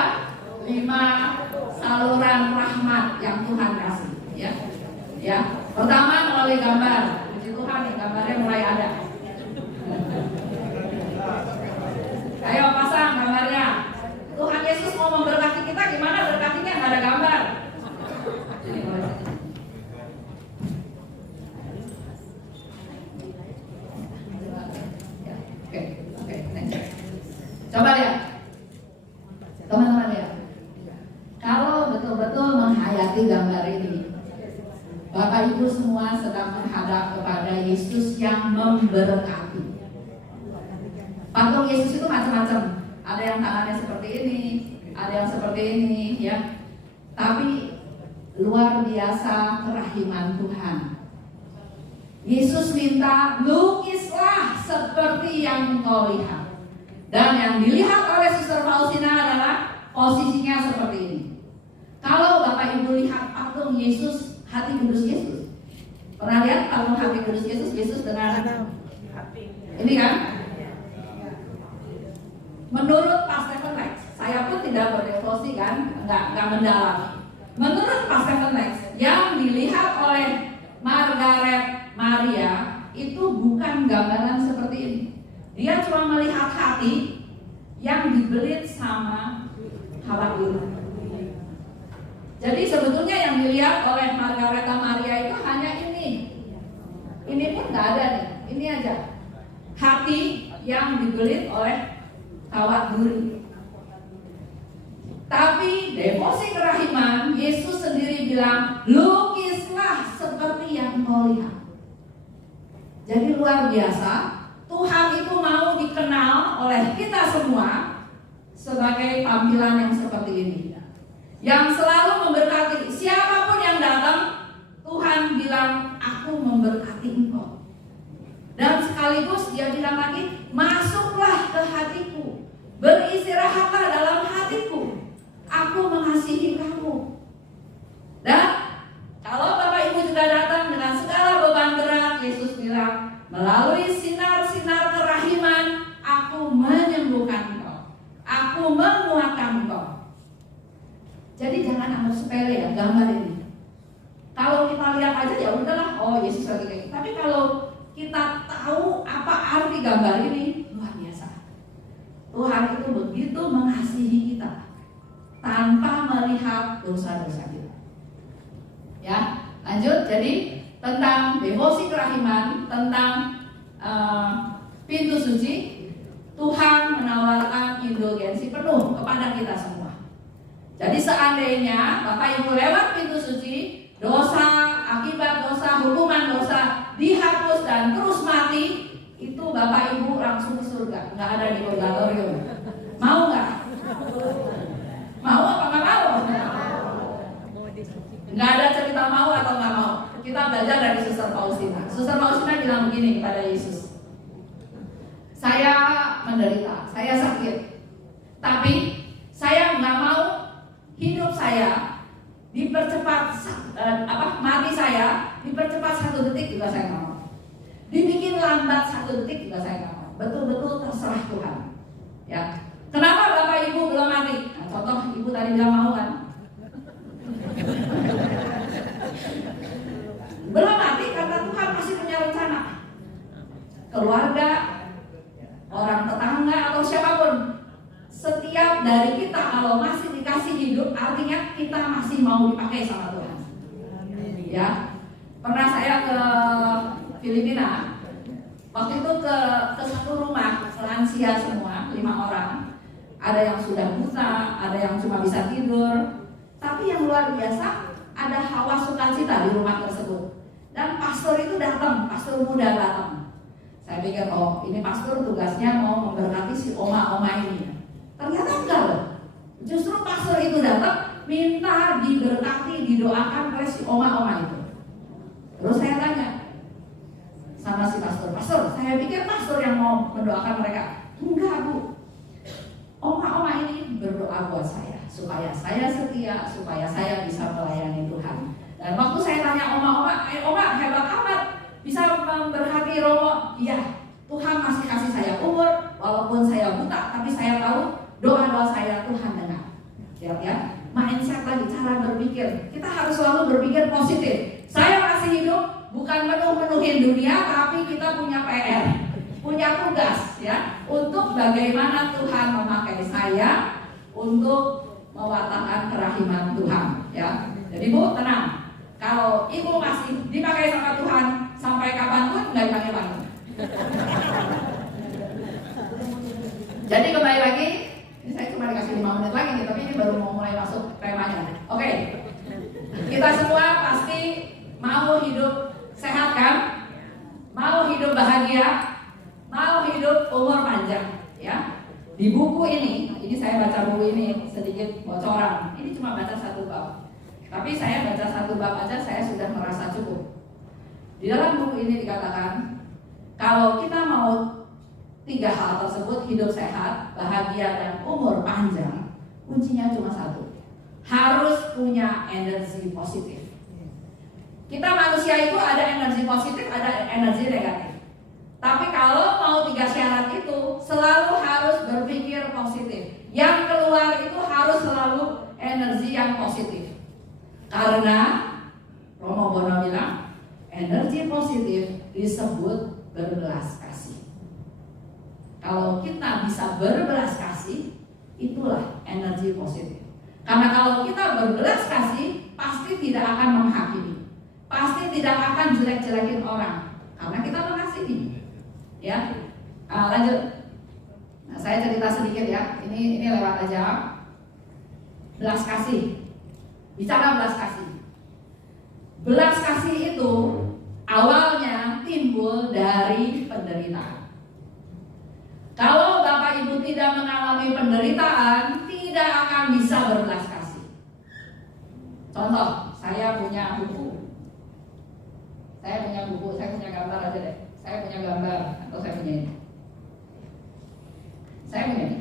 5 saluran rahmat yang Tuhan kasih, ya. Pertama melalui gambar. Puji Tuhan nih gambarnya mulai ada. Bapak Ibu semua sedang menghadap kepada Yesus yang memberkati. Patung Yesus itu macam-macam. Ada yang tangannya seperti ini, ada yang seperti ini, ya. Tapi luar biasa kerahiman Tuhan. Yesus minta, lukislah seperti yang engkau lihat. Dan yang dilihat oleh Suster Faustina adalah posisinya seperti ini. Kalau Bapak Ibu lihat patung Yesus, hati kudus Yesus, pernah lihat patung hati kudus Yesus? Yesus dengan ini kan? Menurut Pak Stephen Lex, saya pun tidak berdevosi kan, nggak mendalam. Menurut Pak Stephen Lex, yang dilihat oleh Margaret Maria itu bukan gambaran seperti ini. Dia cuma melihat hati yang dibelit sama Hawa Guru. Jadi sebetulnya yang dilihat oleh Margaret Maria itu hanya ini. Ini pun nggak ada nih, ini aja. Hati yang dibelit oleh Hawa Guru. Tapi devosi kerahiman, Yesus sendiri bilang, lukislah seperti yang kau lihat. Jadi luar biasa, Tuhan itu mau dikenal oleh kita semua sebagai tampilan yang seperti ini, yang selalu memberkati. Siapapun yang datang, Tuhan bilang, aku memberkati engkau. Dan sekaligus dia bilang lagi, masuklah ke hatiku, beristirahatlah dalam hatiku, aku mengasihi kamu. Dan kalau Bapak Ibu juga datang dengan segala beban berat, Yesus bilang, melalui sinar-sinar kerahiman, aku menyembuhkan engkau, aku menguatkan engkau. Jadi jangan anggap sepele ya gambar ini. Kalau kita lihat aja ya udahlah, oh Yesus lagi kayak gitu. Tapi kalau kita tahu apa arti gambar ini, luar biasa. Tuhan itu begitu mengasihi kita tanpa melihat dosa-dosa kita. Ya, lanjut. Jadi tentang devosi kerahiman, tentang pintu suci, Tuhan menawarkan indulgensi penuh kepada kita semua. Jadi seandainya Bapak Ibu lewat pintu suci, dosa, akibat dosa, hukuman dosa dihapus dan terus mati, itu Bapak Ibu langsung ke surga, nggak ada di purgatorium. Mau nggak? Mau apa nggak mau? Nggak ada cerita mau atau nggak mau. Kita belajar dari Suster Faustina. Suster Faustina bilang begini kepada Yesus, saya menderita, saya sakit, tapi saya nggak mau hidup saya dipercepat, mati saya dipercepat 1 detik juga saya nggak mau. Dibikin lambat 1 detik juga saya nggak mau. Betul-betul terserah Tuhan. Ya. Kenapa Bapak Ibu belum mati? Nah, contoh Ibu tadi bilang mau kan? Belum mati karena Tuhan masih punya rencana. Keluarga, orang tetangga atau siapapun, setiap dari kita kalau masih dikasih hidup, artinya kita masih mau dipakai sama Tuhan. Ya, pernah saya ke Filipina. Waktu itu ke satu rumah lansia semua, 5 orang. Ada yang sudah buta, ada yang cuma bisa tidur. Tapi yang luar biasa, ada hawa sukacita di rumah tersebut. Dan pastor itu datang, pastor muda datang. Saya pikir, oh ini pastor tugasnya mau memberkati si oma-oma ini. Ternyata enggak loh. Justru pastor itu datang minta diberkati, didoakan oleh si oma-oma itu. Terus saya tanya sama si pastor, saya pikir pastor yang mau mendoakan mereka. Enggak Bu, oma-oma ini berdoa buat saya supaya saya setia, supaya saya bisa melayani Tuhan. Dan waktu saya tanya oma hebat amat bisa memberkati Romo. Iya, Tuhan masih kasih saya umur, walaupun saya buta, tapi saya tahu doa-doa saya Tuhan dengar. Lihat ya, mindset lagi, cara berpikir. Kita harus selalu berpikir positif. Saya masih hidup, bukan menuhin dunia, tapi kita punya PR, punya tugas ya, untuk bagaimana Tuhan memakai saya untuk mewartakan kerahiman Tuhan ya. Jadi Bu tenang. Kalau Ibu masih dipakai sama Tuhan sampai kapanpun nggak dipanggil-panggil. Jadi kembali lagi, ini saya cuma dikasih 5 menit lagi nih, tapi ini baru mau mulai masuk temanya. Oke, kita semua pasti mau hidup sehat kan? Mau hidup bahagia? Mau hidup umur panjang, ya? Di buku ini saya baca buku ini sedikit bocoran. Ini cuma baca satu bab. Tapi saya baca satu bab aja saya sudah merasa cukup. Di dalam buku ini dikatakan, kalau kita mau 3 hal tersebut, hidup sehat, bahagia, dan umur panjang, kuncinya cuma satu. Harus punya energi positif. Kita manusia itu ada energi positif, ada energi negatif. Tapi kalau mau 3 syarat itu, selalu harus berpikir positif. Yang keluar itu harus selalu energi yang positif. Karena Romo Bono bilang, energi positif disebut berbelas kasih. Kalau kita bisa berbelas kasih, itulah energi positif. Karena kalau kita berbelas kasih, pasti tidak akan menghakimi, pasti tidak akan jelek-jelekin orang, karena kita mengasihi. Ya, lanjut. Nah, saya cerita sedikit ya. Ini lewat aja. Belas kasih. Bicara belas kasih. Belas kasih itu awalnya timbul dari penderitaan. Kalau Bapak Ibu tidak mengalami penderitaan, tidak akan bisa berbelas kasih. Contoh, saya punya buku. Saya punya gambar aja deh. Saya punya gambar, atau saya punya ini. Saya punya ini.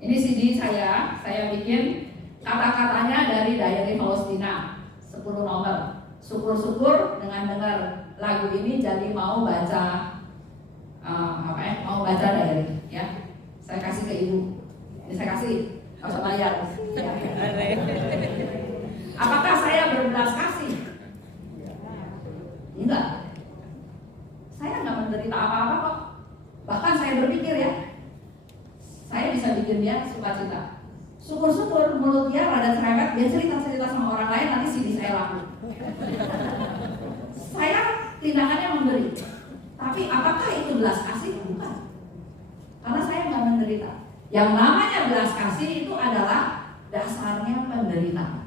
Ini CD saya bikin kata-katanya dari Diary Faustina, 10 nomor. Syukur-syukur dengan dengar lagu ini jadi mau baca mau baca diary, ya. Saya kasih ke ibu. Ini saya kasih, nggak usah bayar. Ya. Apakah saya berbelas kasih? Enggak. Saya nggak menderita apa-apa kok. Bahkan saya berpikir ya, saya bisa bikin dia sukacita. Syukur-syukur mulut dia rada cerewet, dia cerita-cerita sama orang lain, nanti CD saya laku. Saya tindakannya memberi. Tapi apakah itu belas kasih? Bukan. Karena saya nggak menderita. Yang namanya belas kasih itu adalah dasarnya penderitaan.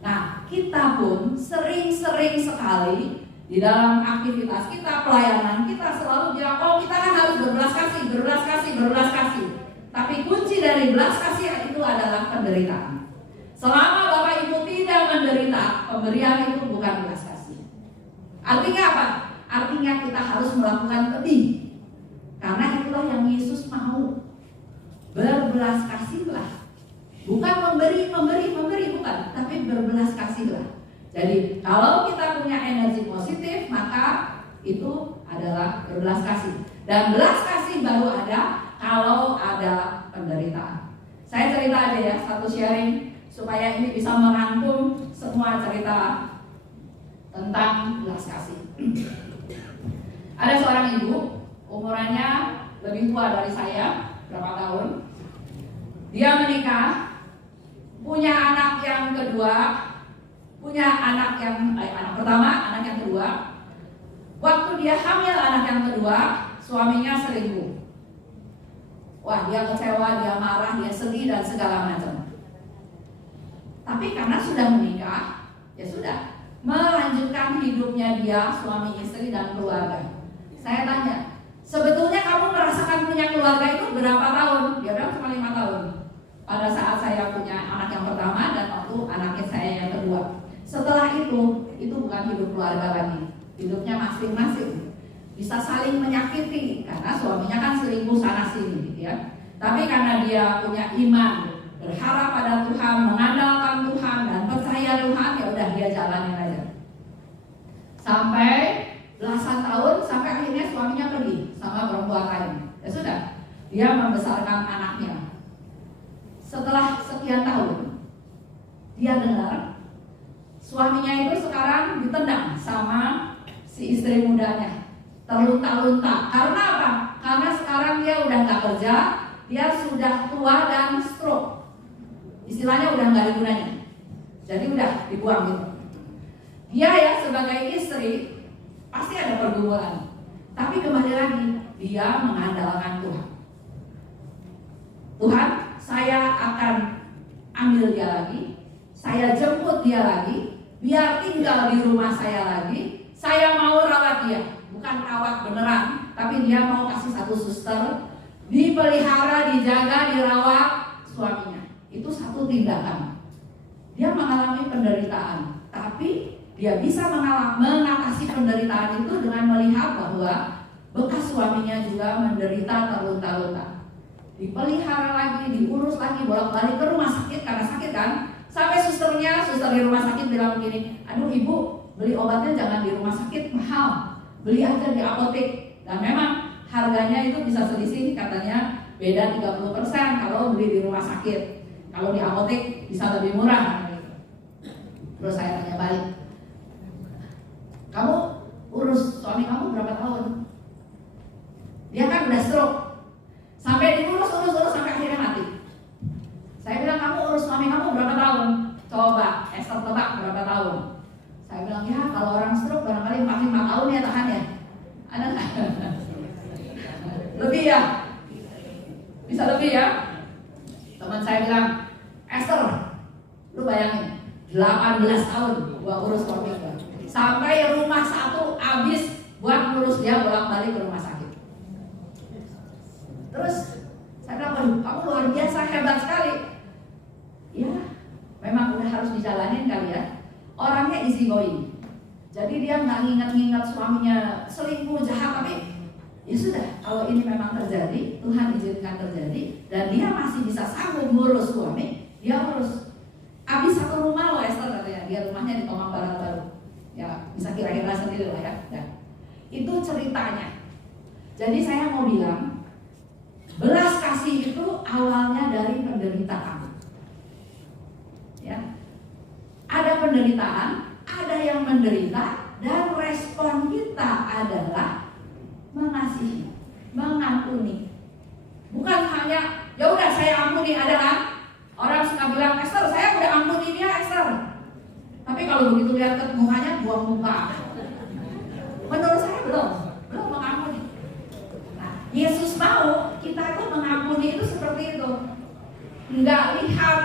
Nah, kita pun sering-sering sekali di dalam aktivitas kita, pelayanan kita selalu bilang, oh kita kan harus berbelas kasih, berbelas kasih, berbelas kasih. Tapi kunci dari belas kasih itu adalah penderitaan. Selama Bapak Ibu tidak menderita, pemberian itu bukan belas kasih. Artinya apa? Artinya kita harus melakukan lebih. Karena itulah yang Yesus mau. Berbelas kasihlah. Bukan memberi, bukan. Tapi berbelas kasihlah. Jadi kalau kita punya energi positif, maka itu adalah berbelas kasih. Dan belas kasih baru ada kalau ada penderitaan. Saya cerita aja ya, satu sharing supaya ini bisa merangkum semua cerita tentang belas kasih. Ada seorang ibu, umurannya lebih tua dari saya, berapa tahun. Dia menikah, punya anak yang kedua, punya anak pertama, anak yang kedua. Waktu dia hamil anak yang kedua, suaminya selingkuh. Wah, dia kecewa, dia marah, dia sedih dan segala macam. Tapi karena sudah menikah, ya sudah, melanjutkan hidupnya dia, suami istri dan keluarga. Saya tanya, sebetulnya kamu merasakan punya keluarga itu berapa tahun? Dia bilang cuma 5 tahun. Pada saat saya punya anak yang pertama dan waktu anaknya saya yang kedua. Setelah itu bukan hidup keluarga lagi. Hidupnya masing-masing. Bisa saling menyakiti karena suaminya kan selingkuh sana sini gitu ya. Tapi karena dia punya iman, berharap pada Tuhan, mengandalkan Tuhan dan percaya Tuhan, ya udah dia jalanin aja. Sampai belasan tahun, sampai akhirnya suaminya pergi sama perempuan lain. Ya sudah, dia membesarkan anaknya. Setelah sekian tahun, dia dengar suaminya itu sekarang ditendang sama si istri mudanya, terlunta-lunta. Karena apa? Karena sekarang dia udah nggak kerja, dia sudah tua dan stroke. Istilahnya udah nggak ada gunanya. Jadi udah dibuang gitu. Dia ya sebagai istri pasti ada pergumulan. Tapi kembali lagi, dia mengandalkan Tuhan. Tuhan, saya akan ambil dia lagi, saya jemput dia lagi, biar tinggal di rumah saya lagi. Saya mau rawat dia, bukan rawat beneran, tapi dia mau kasih satu suster, dipelihara, dijaga, dirawat suaminya. Itu satu tindakan. Dia mengalami penderitaan, tapi dia bisa mengatasi penderitaan itu dengan melihat bahwa bekas suaminya juga menderita terlunta-lunta. Dipelihara lagi, diurus lagi, bolak-balik ke rumah sakit karena sakit kan. Sampai suster di rumah sakit bilang begini, aduh ibu, beli obatnya jangan di rumah sakit, mahal, beli aja di apotek. Dan memang harganya itu bisa selisih, katanya beda 30% kalau beli di rumah sakit. Kalau di apotek bisa lebih murah. Terus saya tanya balik, kamu urus suami kamu berapa tahun? Dia kan udah stroke, sampai diurus sampai akhirnya mati. Saya bilang, kamu urus suami kamu berapa tahun? Coba Esther tebak berapa tahun? Saya bilang, ya kalau orang stroke barangkali 45 tahun ya tahan ya. Ada nggak? Lebih ya? Bisa lebih ya? Teman saya bilang, Esther, lu bayangin 18 tahun gua urus suami gua, sampai rumah satu habis buat ngurus dia bolak-balik ke rumah sakit. Terus saya bilang, waduh, kamu luar biasa, hebat sekali. Ya, memang udah harus dijalanin kali ya. Orangnya easy going, jadi dia nggak ngingat-ngingat suaminya selingkuh, jahat, tapi ya sudah, kalau ini memang terjadi, Tuhan izinkan terjadi, dan dia masih bisa sanggup ngurus suami, dia urus. Habis satu rumah loh Esther katanya, dia rumahnya di Tomang Barat Baru. Ya, bisa kira-kira sendiri lah ya. Nah, itu ceritanya. Jadi saya mau bilang, belas kasih itu awalnya dari penderitaan. Ya. Ada penderitaan, ada yang menderita, dan respon kita adalah mengasihi, mengampuni. Bukan hanya ya udah saya ampuni, ada kan? Orang suka bilang, Esther, saya udah ampuni dia, Esther. Tapi kalau begitu lihat ke mukanya, buang muka. Menurut saya belum mengampuni. Nah, Yesus mau kita itu mengampuni itu seperti itu. Enggak lihat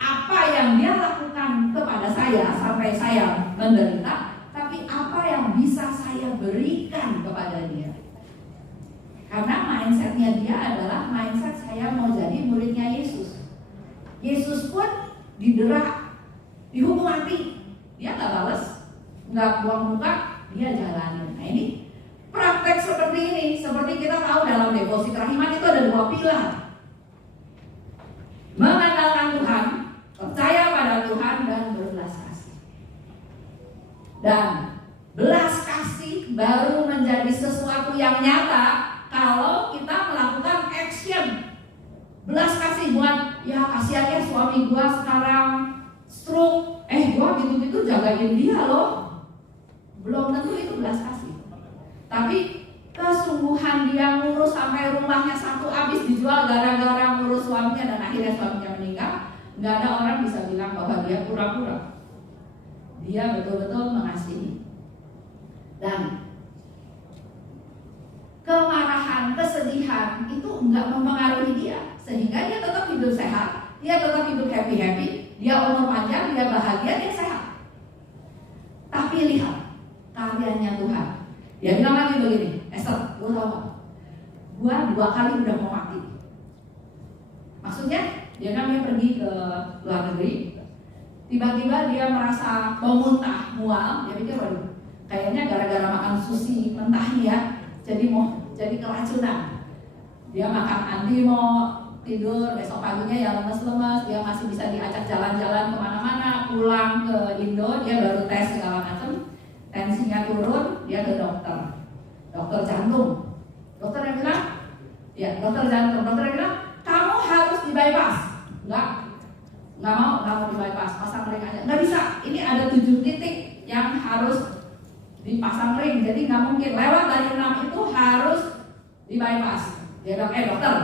apa yang dia lakukan kepada saya sampai saya menderita, tapi apa yang bisa saya berikan kepada dia. Karena mindsetnya dia adalah mindset saya mau jadi muridnya Yesus. Yesus pun didera, dihukum mati, dia nggak balas, nggak buang muka, dia jalanin. Nah ini praktek seperti ini, seperti kita tahu dalam devosi kerahiman itu ada 2 pilar: mengandalkan Tuhan, percaya pada Tuhan, dan berbelas kasih. Dan belas kasih baru menjadi sesuatu yang nyata kalau kita melakukan action. Belas kasih buat, ya kasihannya suami gua sekarang stroke, gua gitu-gitu jagain dia loh. Belum tentu itu belas kasih. Tapi kesungguhan dia ngurus sampai rumahnya satu habis dijual gara-gara ngurus suaminya, dan akhirnya suaminya meninggal. Nggak ada orang bisa bilang bahwa dia pura-pura. Dia betul-betul mengasihi. Dan kemarahan, kesedihan itu enggak mempengaruhi dia, sehingga dia tetap hidup sehat, dia tetap hidup happy, dia umur panjang, dia bahagia, dia sehat. Tapi lihat karyanya Tuhan. Dia bilang lagi begini, Esther, lu tahu gak? Gua 2 kali udah mau mati. Maksudnya dia kan dia pergi ke luar negeri, tiba-tiba dia merasa mau muntah, mual, dia pikir waduh, kayaknya gara-gara makan sushi mentah nih ya, jadi keracunan. Dia makan anti, mau tidur, besok paginya ya lemes-lemes, dia masih bisa diajak jalan-jalan kemana-mana. Pulang ke Indo, dia baru tes segala macam, tensinya turun, dia ke dokter jantung. Dokternya bilang, ya dokter jantung, dokternya bilang kamu harus di bypass. Nggak mau di bypass, pasang ring aja. Nggak bisa, ini ada 7 titik yang harus dipasang ring, jadi nggak mungkin lewat dari 6 itu, harus di bypass. Dia bilang, dokter,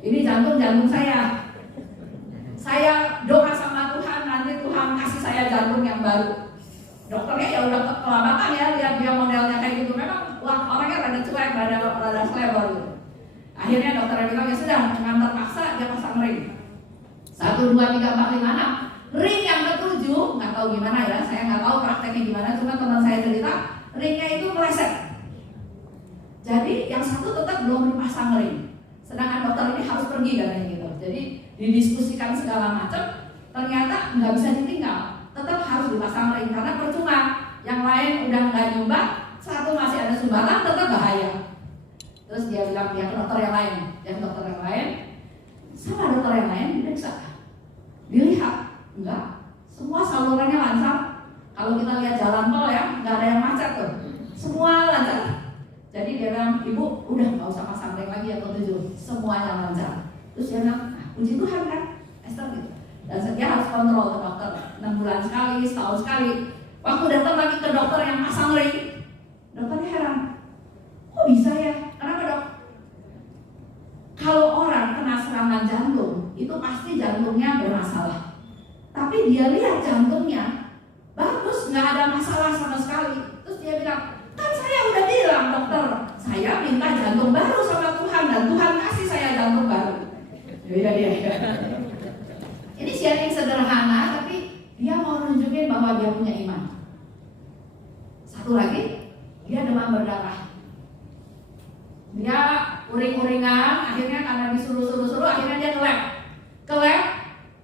ini jantung saya doa sama Tuhan, nanti Tuhan kasih saya jantung yang baru. Dokternya ya udah kelabakan ya, lihat dia modelnya kayak gitu, memang orangnya rada cuek, rada selebor gitu. Akhirnya dokternya bilang, ya sudah, dengan terpaksa dia pasang ring. 1, 2, 3, 4, 5, 6. ring yang ketujuh, nggak tahu gimana ya, saya nggak tahu prakteknya gimana, cuma teman saya cerita, ringnya itu meleset. Jadi yang satu tetap belum dipasang ring, sedangkan dokter ini harus pergi katanya gitu. Jadi didiskusikan segala macam, ternyata nggak bisa ditinggal, tetap harus dipasang ring karena percuma. Yang lain udah nggak nyumbang, satu masih ada sumbangan, tetap bahaya. Terus dia bilang dia ke dokter yang lain, sama dokter yang lain diperiksa, dilihat, enggak, semua salurannya lancar. Kalau kita lihat jalan tol ya, nggak ada yang macet tuh, semua lancar. Jadi dia bilang, ibu udah nggak usah pasang ring lagi atau 7, semuanya lancar. Terus dia bilang, puji Tuhan kan, Esther gitu. Dan dia harus kontrol ke dokter 6 bulan sekali, setahun sekali. Waktu datang lagi ke dokter yang pasang ring, dokternya heran, kok bisa ya? Kenapa dok? Kalau orang kena serangan jantung, itu pasti jantungnya bermasalah. Tapi dia lihat jantungnya bagus, nggak ada masalah sama sekali. Terus dia bilang, kan saya udah bilang dokter, saya minta jantung baru sama Tuhan dan Tuhan kasih saya jantung baru. Iya. Ini sharing sederhana, tapi dia mau nunjukin bahwa dia punya iman. Satu lagi, dia demam berdarah. Dia uring-uringan, akhirnya karena disuruh-suruh, akhirnya dia ke lab,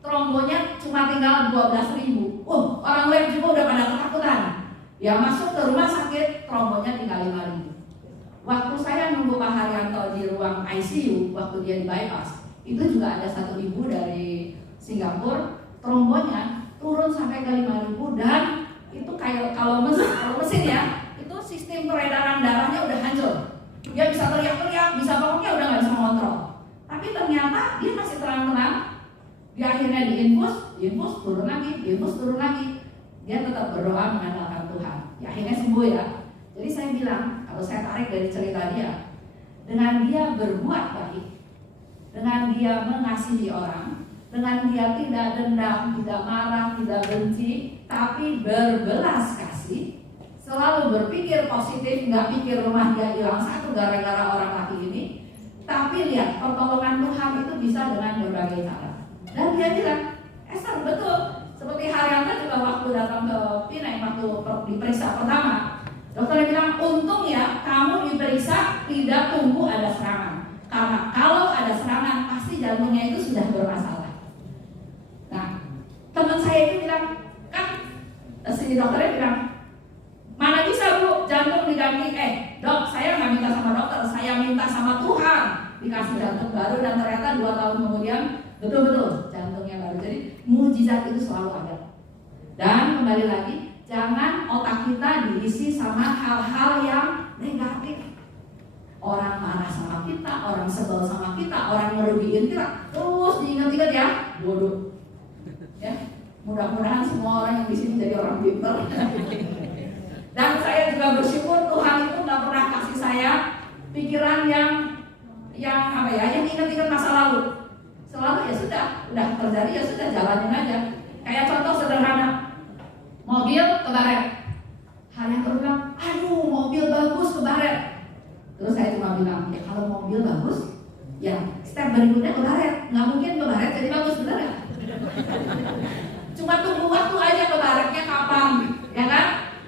trombonya cuma tinggal 12.000. Orang lab juga udah pada ketakutan. Dia masuk ke rumah sakit, trombonya tinggal 5.000. Waktu saya nunggu Pak Haryanto di ruang ICU, waktu dia di bypass, itu juga ada satu ibu dari Singapura, trombonya turun sampai ke 5.000 dan itu kayak kalau mesin ya, itu sistem peredaran darahnya udah hancur. Dia bisa teriak-teriak, bisa pokoknya udah nggak bisa mengontrol. Tapi ternyata dia masih tenang-tenang. Dia akhirnya diinfus, turun lagi. Dia tetap berdoa mengandalkan Tuhan. Ya akhirnya sembuh ya. Jadi saya bilang, kalau saya tarik dari cerita dia, dengan dia berbuat baik, dengan dia mengasihi orang, dengan dia tidak dendam, tidak marah, tidak benci, tapi berbelas kasih, selalu berpikir positif, nggak pikir rumah dia hilang satu gara-gara orang laki ini. Tapi lihat, pertolongan Tuhan itu bisa dengan berbagai cara. Dan dia bilang, Esther betul, seperti Haryanto juga waktu datang ke Pinang, waktu diperiksa pertama, dokternya bilang, untung ya kamu diperiksa tidak tunggu ada serangan. Karena kalau ada serangan, pasti jantungnya itu sudah bermasalah. Nah, teman saya itu bilang, kan si dokternya bilang, mana bisa bu jantung diganti? Dok, saya nggak minta sama dokter, saya minta sama Tuhan dikasih jantung baru. Dan ternyata 2 tahun kemudian betul-betul jantungnya baru. Jadi mujizat itu selalu ada. Dan kembali lagi, jangan otak kita diisi sama hal-hal yang negatif. Orang marah sama kita, orang sebel sama kita, orang ngerugiin kita, terus diingat-ingat ya, bodoh. Ya, mudah-mudahan semua orang yang di sini jadi orang pintar. Dan saya juga bersyukur Tuhan itu nggak pernah kasih saya pikiran yang ingat-ingat masa lalu. Selalu ya sudah, udah terjadi ya sudah, jalanin aja. Kayak contoh sederhana, mobil kebaret. Hal yang bilang, aduh mobil bagus kebaret. Terus saya cuma bilang, ya kalau mobil bagus, ya step berikutnya kebaret. Nggak mungkin kebaret jadi bagus, benar ya? Cuma tunggu waktu aja kebaretnya kapan, ya kan?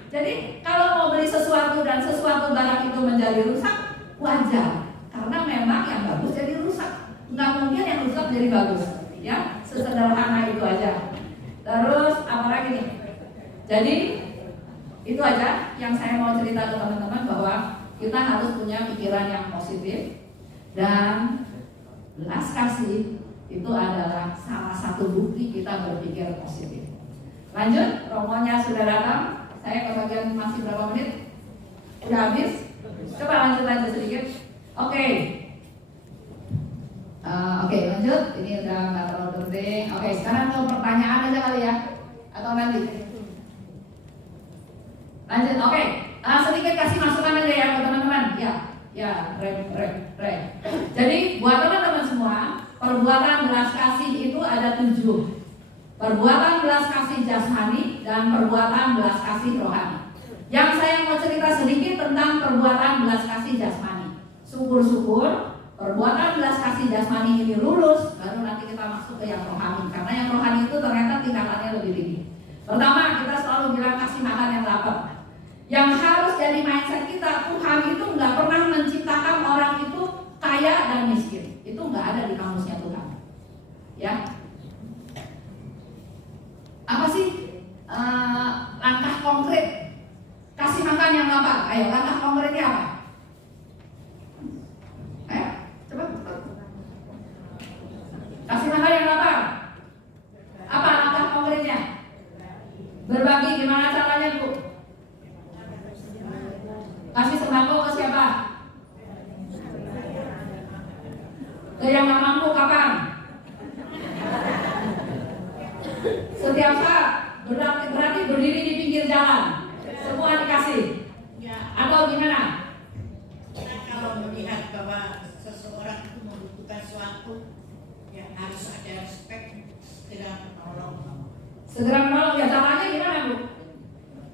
Jadi kalau mau beli sesuatu dan sesuatu barang itu menjadi rusak, wajar. Karena memang yang bagus jadi rusak. Nggak mungkin yang rusak jadi bagus, ya? Sesederhana itu aja. Terus apa lagi nih? Jadi itu aja yang saya mau cerita ke teman-teman, bahwa kita harus punya pikiran yang positif. Dan belas kasih itu adalah salah satu bukti kita berpikir positif. Lanjut, romonya sudah datang. Saya kebagian masih berapa menit? Udah habis? Coba lanjut sedikit. Oke, lanjut. Ini udah nggak terlalu penting. Oke, sekarang mau pertanyaan aja kali ya, atau nanti? Lanjut. Oke, sedikit kasih masukan aja ya buat teman-teman. Ya, Jadi buat teman-teman semua, perbuatan belas kasih itu ada 7. Perbuatan belas kasih jasmani dan perbuatan belas kasih rohani. Yang saya mau cerita sedikit tentang perbuatan belas kasih jasmani. Syukur-syukur, perbuatan belas kasih jasmani ini lulus, baru nanti kita masuk ke yang rohani. Karena yang rohani itu ternyata tingkatannya lebih tinggi. Pertama, kita selalu bilang kasih makan yang lapar. Yang harus jadi mindset kita, Tuhan itu nggak pernah menciptakan orang itu kaya dan miskin. Itu nggak ada di kamusnya Tuhan. Ya, apa sih langkah konkret kasih makan yang lapar? Ayo, langkah konkretnya apa? Ayo, coba. Kasih makan yang lapar. Apa langkah konkretnya? Berbagi, gimana caranya, Bu? Kasih sembako ke siapa? Ke yang nggak mampu kapan? Setiap saat, berarti berdiri di pinggir jalan, semua dikasih. Atau gimana? Kita kalau melihat bahwa seseorang itu membutuhkan sesuatu, ya harus ada respect, segera menolong. Segera menolong, ya caranya gimana, Bu?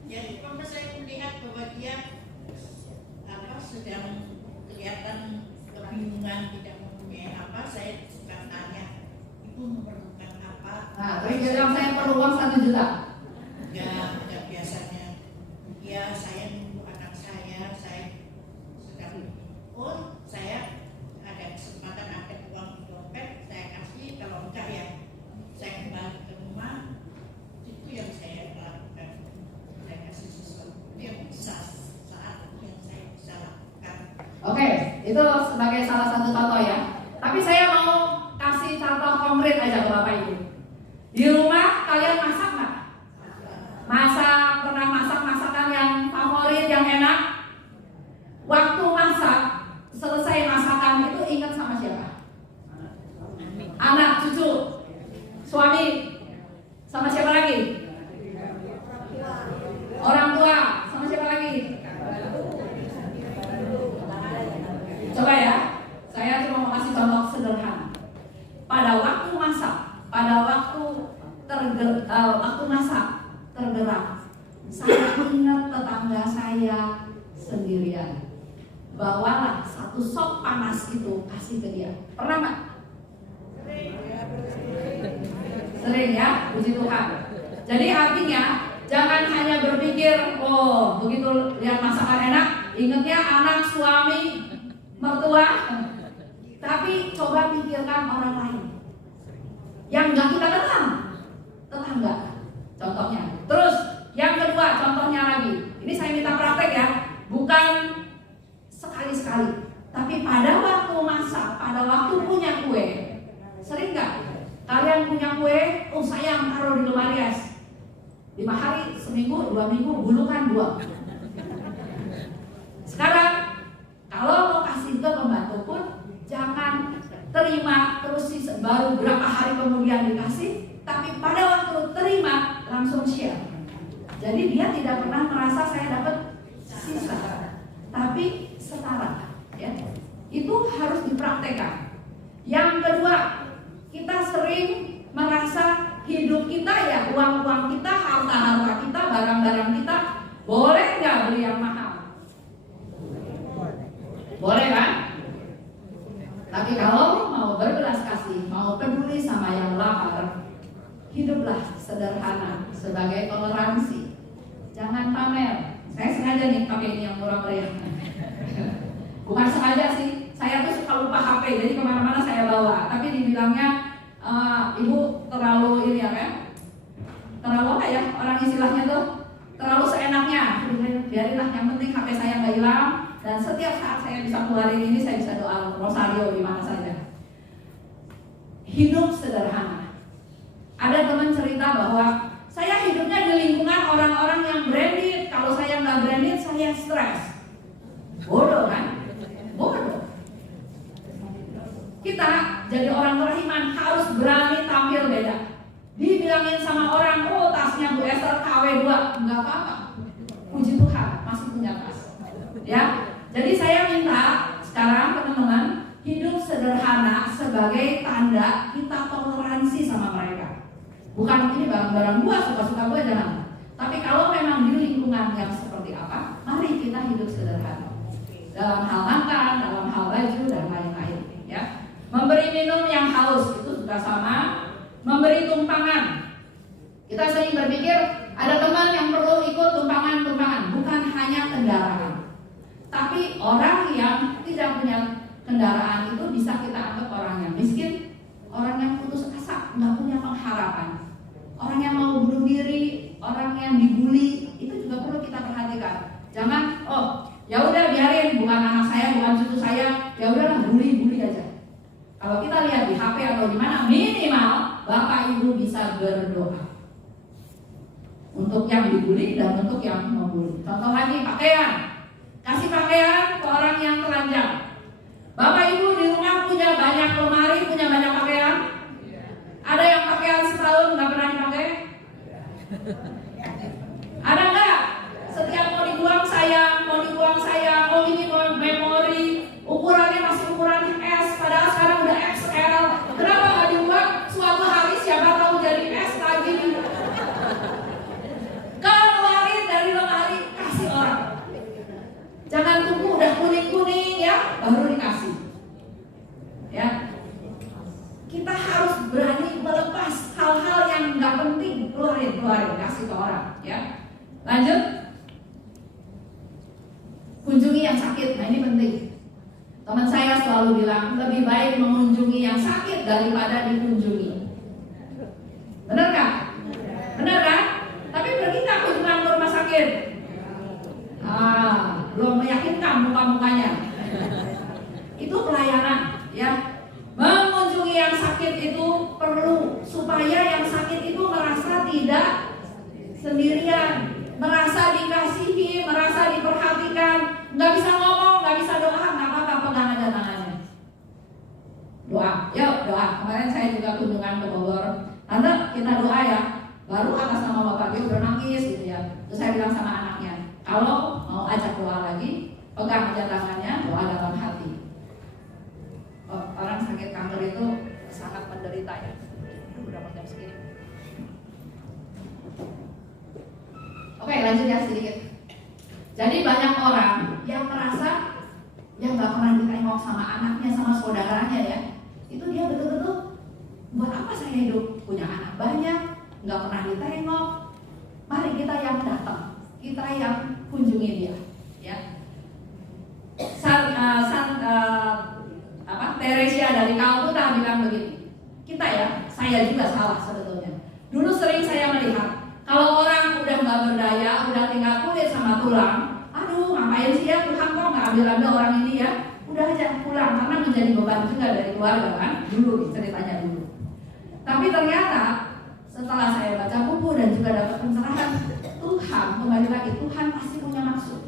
Ya, kalau saya melihat bahwa dia sedang kelihatan kebingungan, tidak mempunyai apa, saya suka tanya, ibu memerlukan apa? Nah, terus dia bilang saya perlu uang 1 juta. Ya, biasanya, ya saya nunggu anak saya sedang, oh saya ada kesempatan, ada uang di dompet, saya kasih, kalau enggak ya saya kembali ke rumah. Itu yang saya lakukan, saya kasih sesuatu yang bisa saat yang saya bisa lakukan. Oke, itu sebagai salah satu contoh ya. Tapi saya mau kasih contoh konkret aja ke Bapak Ibu. Di rumah kalian masak nggak? Pernah masak masakan yang favorit, yang enak? Waktu masak, selesai masakan itu ingat sama siapa? Anak, cucu, suami, sama siapa lagi? Orang tua, sama siapa lagi? Coba ya, saya cuma mau kasih contoh sederhana. Pada waktu masak, pada waktu masak tergerak, saya ingat tetangga saya sendirian. Bawalah 1 sop panas itu, kasih ke dia. Pernah nggak? Sering ya, puji Tuhan. Jadi artinya jangan hanya berpikir, oh begitu lihat masakan enak, ingatnya anak, suami, mertua, tapi coba pikirkan orang lain yang nggak kita kenal, tetangga, contohnya. Terus yang kedua, contohnya lagi, ini saya minta praktek ya, bukan sekali-sekali, tapi pada waktu masak, pada waktu punya kue. Sering nggak kalian punya kue? Oh sayang, taruh di lemari es. 5 hari, seminggu, 2 minggu, bulukan 2. Sekarang kalau mau kasih ke pembantu pun jangan terima terus sih baru berapa hari kemudian dikasih, tapi pada waktu terima langsung share. Jadi dia tidak pernah merasa saya dapat sisa, tapi setara. Ya, itu harus dipraktekkan. Yang kedua, kita sering merasa hidup kita ya uang-uang kita, harta-harta kita, barang-barang kita, boleh nggak beli yang mahal? Boleh kan? Tapi kalau mau berbelas kasih, mau peduli sama yang lapar, hiduplah sederhana sebagai toleransi. Jangan pamer. Saya sengaja nih pakai ini yang murah meriah. Bukan sengaja sih, saya tuh suka lupa HP, jadi kemana-mana saya bawa. Tapi dibilangnya ibu terlalu ini ya kan? Terlalu apa ya? Orang istilahnya tuh terlalu seenaknya. Biarinlah, yang penting HP saya nggak hilang. Dan setiap saat saya bisa keluarin ini, saya bisa doa rosario di mana saja. Hidup sederhana. Ada teman cerita bahwa saya hidupnya di lingkungan orang-orang yang branded. Kalau saya nggak branded, saya stres. Bodoh kan? Bodoh. Kita jadi orang beriman harus berani tampil beda. Dibilangin sama orang, oh tasnya Bu Esther KW2, nggak apa-apa. Puji Tuhan, masih punya tas. Ya. Jadi saya minta sekarang teman-teman hidup sederhana sebagai tanda kita toleransi sama mereka. Bukan ini barang-barang gua, suka-suka gua jangan. Tapi kalau memang di lingkungan yang seperti apa, mari kita hidup sederhana. Dalam hal makan, dalam hal baju dan lain-lain. Kita sering berpikir ada teman yang perlu ikut tumpangan-tumpangan, bukan hanya kendaraan. Tapi orang yang tidak punya kendaraan itu bisa kita anggap orang yang miskin, orang yang putus asa, nggak punya pengharapan, orang yang mau bunuh diri, orang yang dibully, itu juga perlu kita perhatikan. Jangan, oh ya udah biarin, bukan anak saya, bukan cucu saya, ya udahlah bully aja. Kalau kita lihat di HP atau di mana, minimal Bapak Ibu bisa berdoa untuk yang dibully dan untuk yang membuli. Contoh lagi, pakaian. Kasih pakaian ke orang yang telanjang. Bapak Ibu di rumah punya banyak lemari, punya banyak pakaian. Ada yang pakaian setahun nggak pernah dipakai? Ada nggak? Setiap mau dibuang sayang, oh ini mau memori, ukurannya masih ukuran S, padahal sekarang udah XL. Kenapa nggak dibuang? Suatu hari siapa tahu jadi S lagi. Keluarin dari lemari, kasih orang. Jangan tunggu udah kuning-kuning ya, baru dikasih. Ya, kita harus berani melepas hal-hal yang nggak penting, keluarin, kasih ke orang. Ya, lanjut. Kunjungi yang sakit, nah ini penting. Teman saya selalu bilang lebih baik mengunjungi yang sakit daripada dikunjungi. Benar kan? Benar kan? Tapi pergi nggak kunjungan ke rumah sakit? Belum meyakinkan muka-mukanya. Itu pelayanan, ya. Mengunjungi yang sakit itu perlu supaya yang sakit itu merasa tidak sendirian, merasa dikasihi, merasa diperhatikan. Nggak bisa ngomong, nggak bisa doa, nggak apa-apa, pegang aja tangannya. Doa, yuk doa. Kemarin saya juga kunjungan ke Bogor. Tante, kita doa ya. Baru atas nama Bapak dia udah nangis gitu ya. Terus saya bilang sama anaknya, kalau mau ajak doa lagi, pegang aja tangannya, doa dalam hati. Orang sakit kanker itu sangat menderita ya. Udah jam segini. Oke, lanjut ya sedikit. Jadi banyak orang yang merasa yang nggak pernah ditengok sama anaknya, sama saudaranya ya. Itu dia betul-betul buat apa saya hidup punya anak banyak, nggak pernah ditengok. Mari kita yang datang, kita yang kunjungi dia. Ya. Teresia dari Kalkuta bilang begini. Kita ya, saya juga salah sebetulnya. Dulu sering saya melihat kalau orang udah nggak berdaya, udah tinggal kulit sama tulang, aduh ngapain sih ya Tuhan kok nggak ambil orang ini ya? Udah aja pulang karena menjadi beban juga dari keluarga kan. Dulu ceritanya dulu. Tapi ternyata setelah saya baca buku dan juga dapat pencerahan, Tuhan kembali lagi Tuhan pasti punya maksud.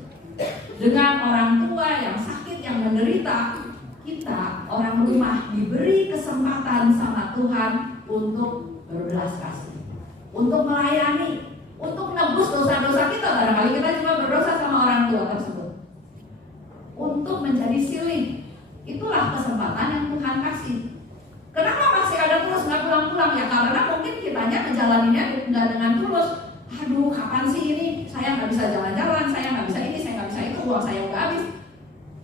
Dengan orang tua yang sakit, yang menderita, kita orang rumah diberi kesempatan sama Tuhan untuk berbelas kasih, untuk melayani, untuk nebus dosa-dosa kita. Barangkali kita juga berdosa sama orang tua tersebut, untuk menjadi silih. Itulah kesempatan yang Tuhan kasih. Kenapa masih ada terus nggak pulang-pulang? Ya karena mungkin kitanya menjalaninya nggak dengan tulus. Aduh, kapan sih ini? Saya nggak bisa jalan-jalan, saya nggak bisa ini, saya nggak bisa itu, uang saya udah habis.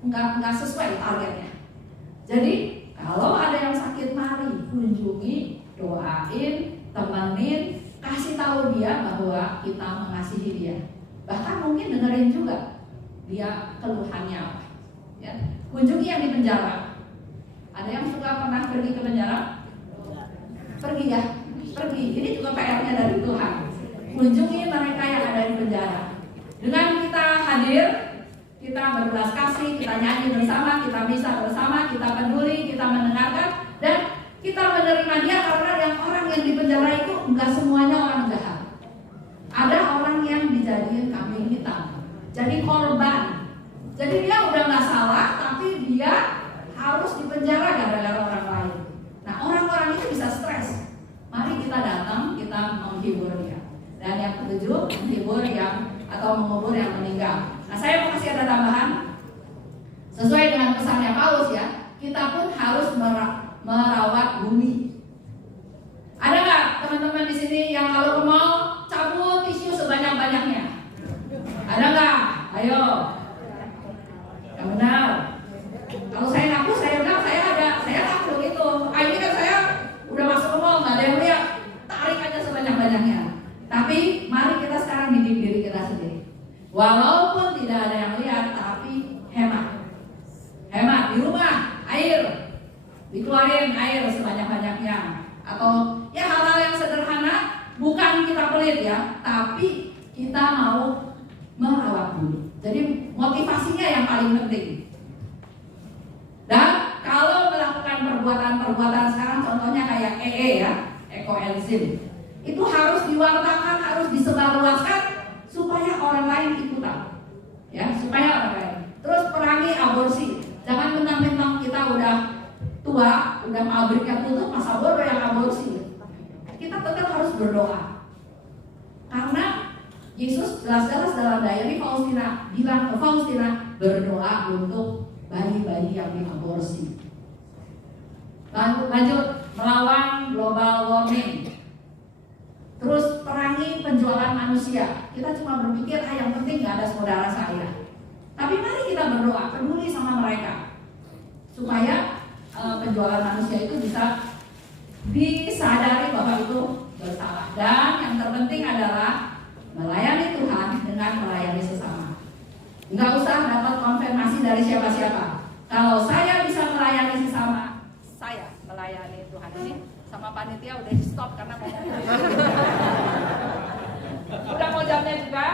Nggak sesuai targetnya. Jadi kalau ada yang sakit, mari kunjungi, doain, temenin, kasih tahu dia bahwa kita mengasihi dia. Bahkan mungkin dengerin juga dia keluhannya apa. Ya. Kunjungi yang di penjara. Ada yang suka pernah pergi ke penjara? Pergi ya, pergi. Ini juga PR-nya dari Tuhan. Kunjungi mereka yang ada di penjara. Dengan kita hadir, kita berbelas kasih, kita nyanyi bersama, kita bisa bersama, kita peduli, kita mendengarkan, dan kita menerima dia karena yang orang yang di penjara itu enggak semuanya orang jahat. Ada orang yang dijadiin kambing hitam, jadi korban. Jadi dia udah nggak salah, tapi dia harus dipenjara gara-gara orang lain. Nah orang-orang itu bisa stres. Mari kita datang, kita menghibur dia. Dan yang ketujuh, menghibur yang atau mengubur yang meninggal. Nah saya mau kasih ada tambahan. Sesuai dengan pesannya Paulus ya, kita pun harus merawat bumi. Ada nggak teman-teman di sini yang kalau ke mall cabut tisu sebanyak-banyaknya? Ada nggak? Ayo. Yang benar. Kalau saya ngaku, saya benar, saya ngaku gitu. Ini kan saya udah masuk ke mall, nggak ada yang lihat, tarik aja sebanyak-banyaknya. Walaupun tidak ada yang lihat, tapi hemat. Hemat di rumah, air dikeluarin air sebanyak-banyaknya. Atau ya hal-hal yang sederhana, bukan kita pelit ya, tapi kita mau merawat dulu. Jadi motivasinya yang paling penting. Dan kalau melakukan perbuatan-perbuatan sekarang, contohnya kayak EE ya, ekoenzim, itu harus diwartakan, harus disebarluaskan supaya orang lain ikutan, ya, supaya orang lain. Terus perangi aborsi. Jangan mentang-mentang kita udah tua, udah pabriknya tutup, masa bodoh yang aborsi. Kita tetap harus berdoa. Karena Yesus jelas-jelas dalam diary Faustina bilang ke Faustina, berdoa untuk bayi-bayi yang diaborsi. Lanjut, melawan global warming. Terus perangi penjualan manusia. Kita cuma berpikir, yang penting gak ada saudara saya. Tapi mari kita berdoa, peduli sama mereka, supaya penjualan manusia itu bisa disadari bahwa itu bersalah. Dan yang terpenting adalah melayani Tuhan dengan melayani sesama. Nggak usah dapat konfirmasi dari siapa-siapa. Kalau saya bisa melayani sesama, saya melayani Tuhan. Ini sama panitia udah di stop karena mau udah mau jamnya juga.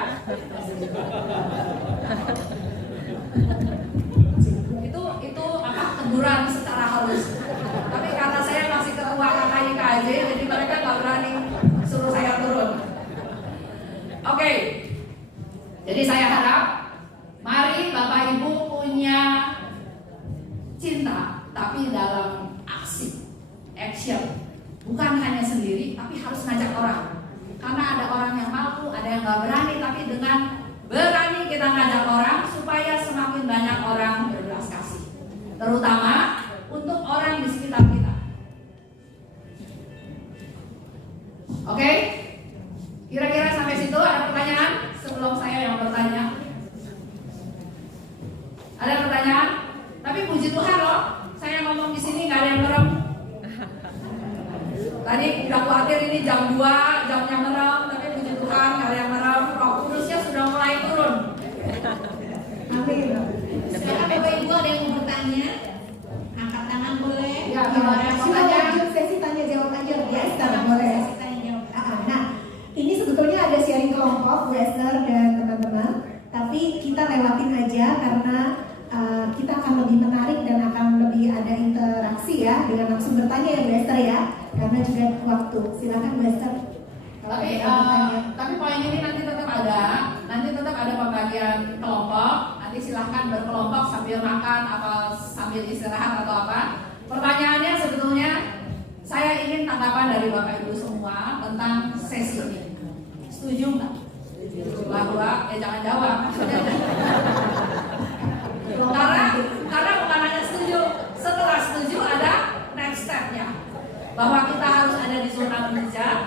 itu apa, teguran secara halus. Tapi karena saya masih ketua KKIKJ, jadi mereka nggak berani suruh saya turun. Oke. Jadi saya harap mari Bapak Ibu punya cinta, tapi dalam action. Bukan hanya sendiri, tapi harus ngajak orang. Karena ada orang yang mampu, ada yang nggak berani, tapi dengan berani kita ngajak orang supaya semakin banyak orang berbelas kasih, terutama untuk orang di sekitar kita. Oke? Kira-kira sampai situ ada pertanyaan sebelum saya yang bertanya? Ada pertanyaan? Tapi puji Tuhan loh, saya ngomong di sini nggak ada yang merem. Tadi udah khawatir ini jam 2, jamnya merem, tapi puji Tuhan nggak ada yang merem. Roh Kudusnya sudah mulai turun. Amin. Sekarang Bapak Ibu ada yang mau bertanya? Angkat tangan boleh? Ya, kalau ada yang mau tanya. Lanjut sesi tanya jawab aja ya, sekarang boleh. Sesi tanya jawab. Nah, ini sebetulnya ada sharing kelompok Bu Esther dan teman-teman, tapi kita lewatin aja karena kita akan lebih menarik dan akan lebih ada interaksi ya, dengan langsung bertanya ya Bu Esther ya, karena juga waktu. Silakan Bu Esther. Tapi poin ini nanti tetap ada pembagian kelompok. Nanti silahkan berkelompok sambil makan atau sambil istirahat atau apa. Pertanyaannya sebetulnya saya ingin tanggapan dari Bapak Ibu semua tentang sesi ini. Setuju nggak? Bahwa jangan jawab. Karena bukan hanya setuju. Setelah setuju ada next step-nya. Bahwa kita harus ada di zona mujizat.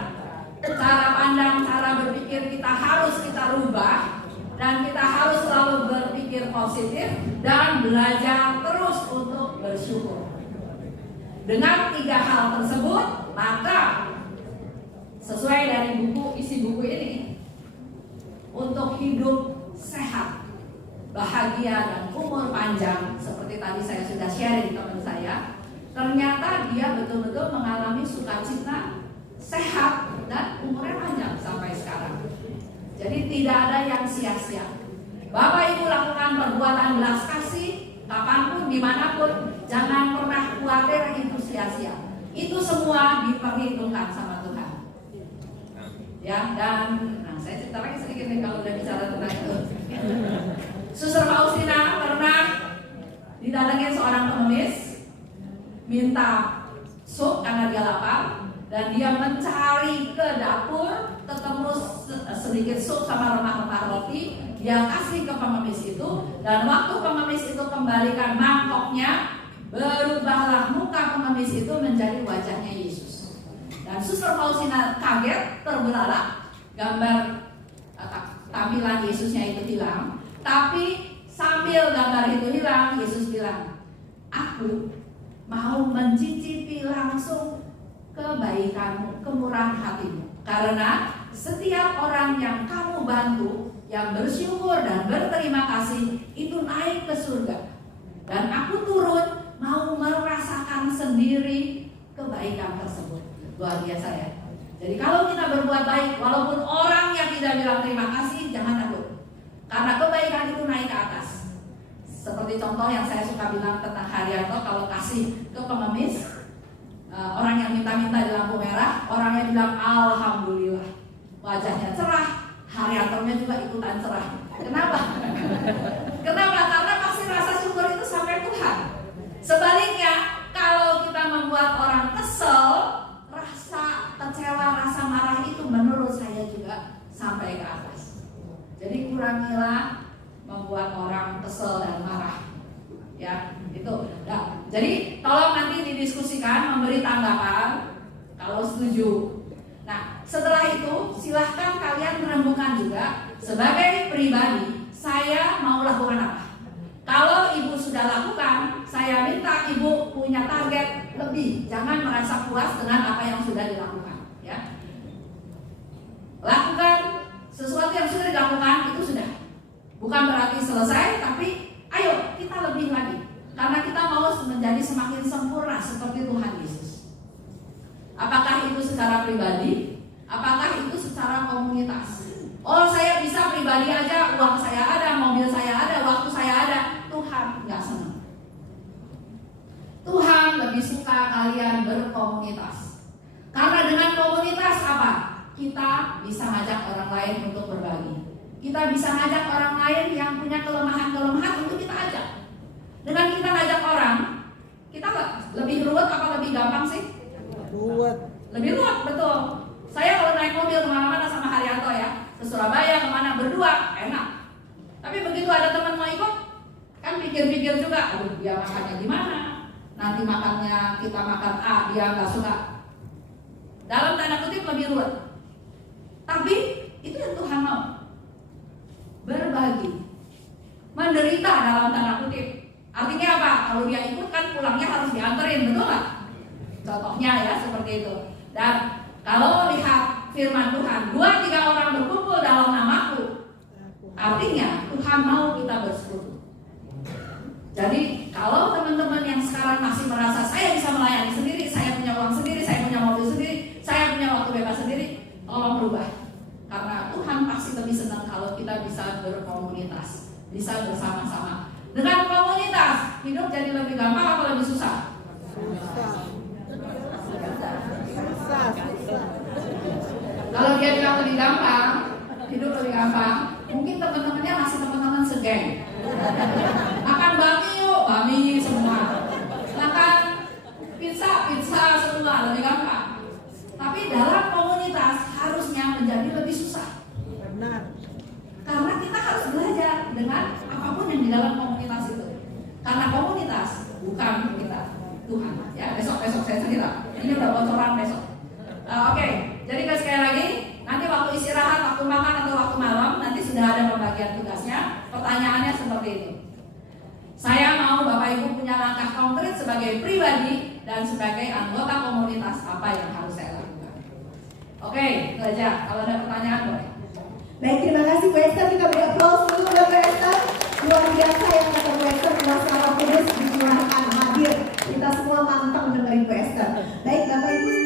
Cara pandang, cara berpikir kita harus kita rubah, dan kita harus selalu berpikir positif dan belajar terus untuk bersyukur. Dengan 3 hal tersebut, maka sesuai dari isi buku ini, untuk hidup sehat, bahagia dan umur panjang, seperti tadi saya sudah sharing teman saya, ternyata dia betul-betul mengalami sukacita, sehat, dan umurnya panjang sampai sekarang. Jadi tidak ada yang sia-sia. Bapak Ibu lakukan perbuatan belas kasih kapanpun, dimanapun. Jangan pernah khawatir itu sia-sia. Itu semua diperhitungkan sama Tuhan. Ya, dan saya cerita lagi sedikit nih kalau udah bicara tentang itu. Suster Faustina pernah didatengin seorang pengemis, minta sup karena dia lapar. Dan dia mencari ke dapur, ketemu sedikit sup sama remah-remah roti, dia kasih ke pengemis itu. Dan waktu pengemis itu kembalikan mangkoknya, berubahlah muka pengemis itu menjadi wajahnya Yesus. Dan Suster Faustina kaget, terbelalak, gambar tampilan Yesusnya itu hilang. Tapi sambil gambar itu hilang, Yesus bilang, aku mau mencicipi langsung kebaikanmu, kemurahan hatimu. Karena setiap orang yang kamu bantu, yang bersyukur dan berterima kasih itu naik ke surga. Dan aku turun mau merasakan sendiri kebaikan tersebut. Luar biasa ya. Jadi kalau kita berbuat baik, walaupun orang yang tidak bilang terima kasih, jangan takut. Karena kebaikan itu naik ke atas. Seperti contoh yang saya suka bilang tentang Haryanto, kalau kasih ke pengemis, orang yang minta-minta di lampu merah, orangnya bilang alhamdulillah, wajahnya cerah, Haryantonya juga ikutan cerah. Kenapa? Kenapa? Karena pasti rasa syukur itu sampai Tuhan. Sebaliknya, kalau kita membuat orang kesel, rasa kecewa, rasa marah itu menurut saya juga sampai ke atas. Jadi kurangilah membuat orang kesel dan marah. Ya, itu. Nah, jadi tolong nanti didiskusikan, memberi tanggapan kalau setuju. Nah, setelah itu silahkan kalian merenungkan juga sebagai pribadi, saya mau lakukan apa? Kalau ibu sudah lakukan, saya minta ibu punya target lebih. Jangan merasa puas dengan apa yang sudah dilakukan. Ya, lakukan sesuatu yang sudah dilakukan itu sudah. Bukan berarti selesai, tapi ayo kita lebih lagi. Karena kita mau menjadi semakin sempurna seperti Tuhan Yesus. Apakah itu secara pribadi? Apakah itu secara komunitas? Oh, saya bisa pribadi aja, uang saya ada, mobil saya ada, waktu saya ada. Tuhan nggak senang. Tuhan lebih suka kalian berkomunitas. Karena dengan komunitas apa? Kita bisa ngajak orang lain untuk berbagi. Kita bisa ngajak orang lain yang punya kelemahan-kelemahan untuk kita ajak. Dengan kita ngajak orang, kita lebih ruwet apa lebih gampang sih? Ruwet. Lebih ruwet, betul. Saya kalau naik mobil kemana-mana sama Haryanto ya, ke Surabaya kemana berdua, enak. Tapi begitu ada teman mau ikut, kan pikir-pikir juga, aduh dia makannya gimana? Nanti makannya kita makan A, dia nggak suka. Dalam tanda kutip lebih ruwet. Tapi itu yang Tuhan mau. Berbagi, menderita dalam tanda kutip. Artinya apa? Kalau dia ikut kan pulangnya harus dianterin, betul nggak? Contohnya ya seperti itu. Dan kalau lihat firman Tuhan, 2-3 orang berkumpul dalam namaku, artinya Tuhan mau kita bersekutu. Jadi kalau teman-teman yang sekarang masih merasa saya bisa melayani sendiri, saya punya uang sendiri, saya punya mobil sendiri, saya punya waktu bebas sendiri, tolong berubah. Karena Tuhan pasti lebih senang kalau kita bisa berkomunitas, bisa bersama-sama. Dengan komunitas, hidup jadi lebih gampang atau lebih susah? Susah. Kalau dia bilang lebih gampang, hidup lebih gampang, mungkin teman-temannya masih teman-teman segeng. Makan bami yuk, bami semua. Makan pizza semua, lebih gampang. Tapi dalam komunitas harusnya menjadi lebih susah. Benar. Karena kita harus belajar dengan apapun yang di dalam komunitas itu. Karena komunitas bukan kita, Tuhan. Ya, besok saya cerita. Ini udah bocoran besok. Oke, jadi sekali lagi, nanti waktu istirahat, waktu makan atau waktu malam, nanti sudah ada pembagian tugasnya. Pertanyaannya seperti itu. Saya mau Bapak Ibu punya langkah konkret sebagai pribadi dan sebagai anggota komunitas apa yang harus saya lakukan. Oke, itu aja. Kalau ada pertanyaan boleh. Baik, terima kasih Bu Esther. Kita beri aplaus dulu buat Bu Esther. Luar biasa yang kata Bu Esther, kuasa Roh Kudus dicurahkan hadir. Kita semua mantap mendengarin Bu Esther. Baik, Bapak Ibu.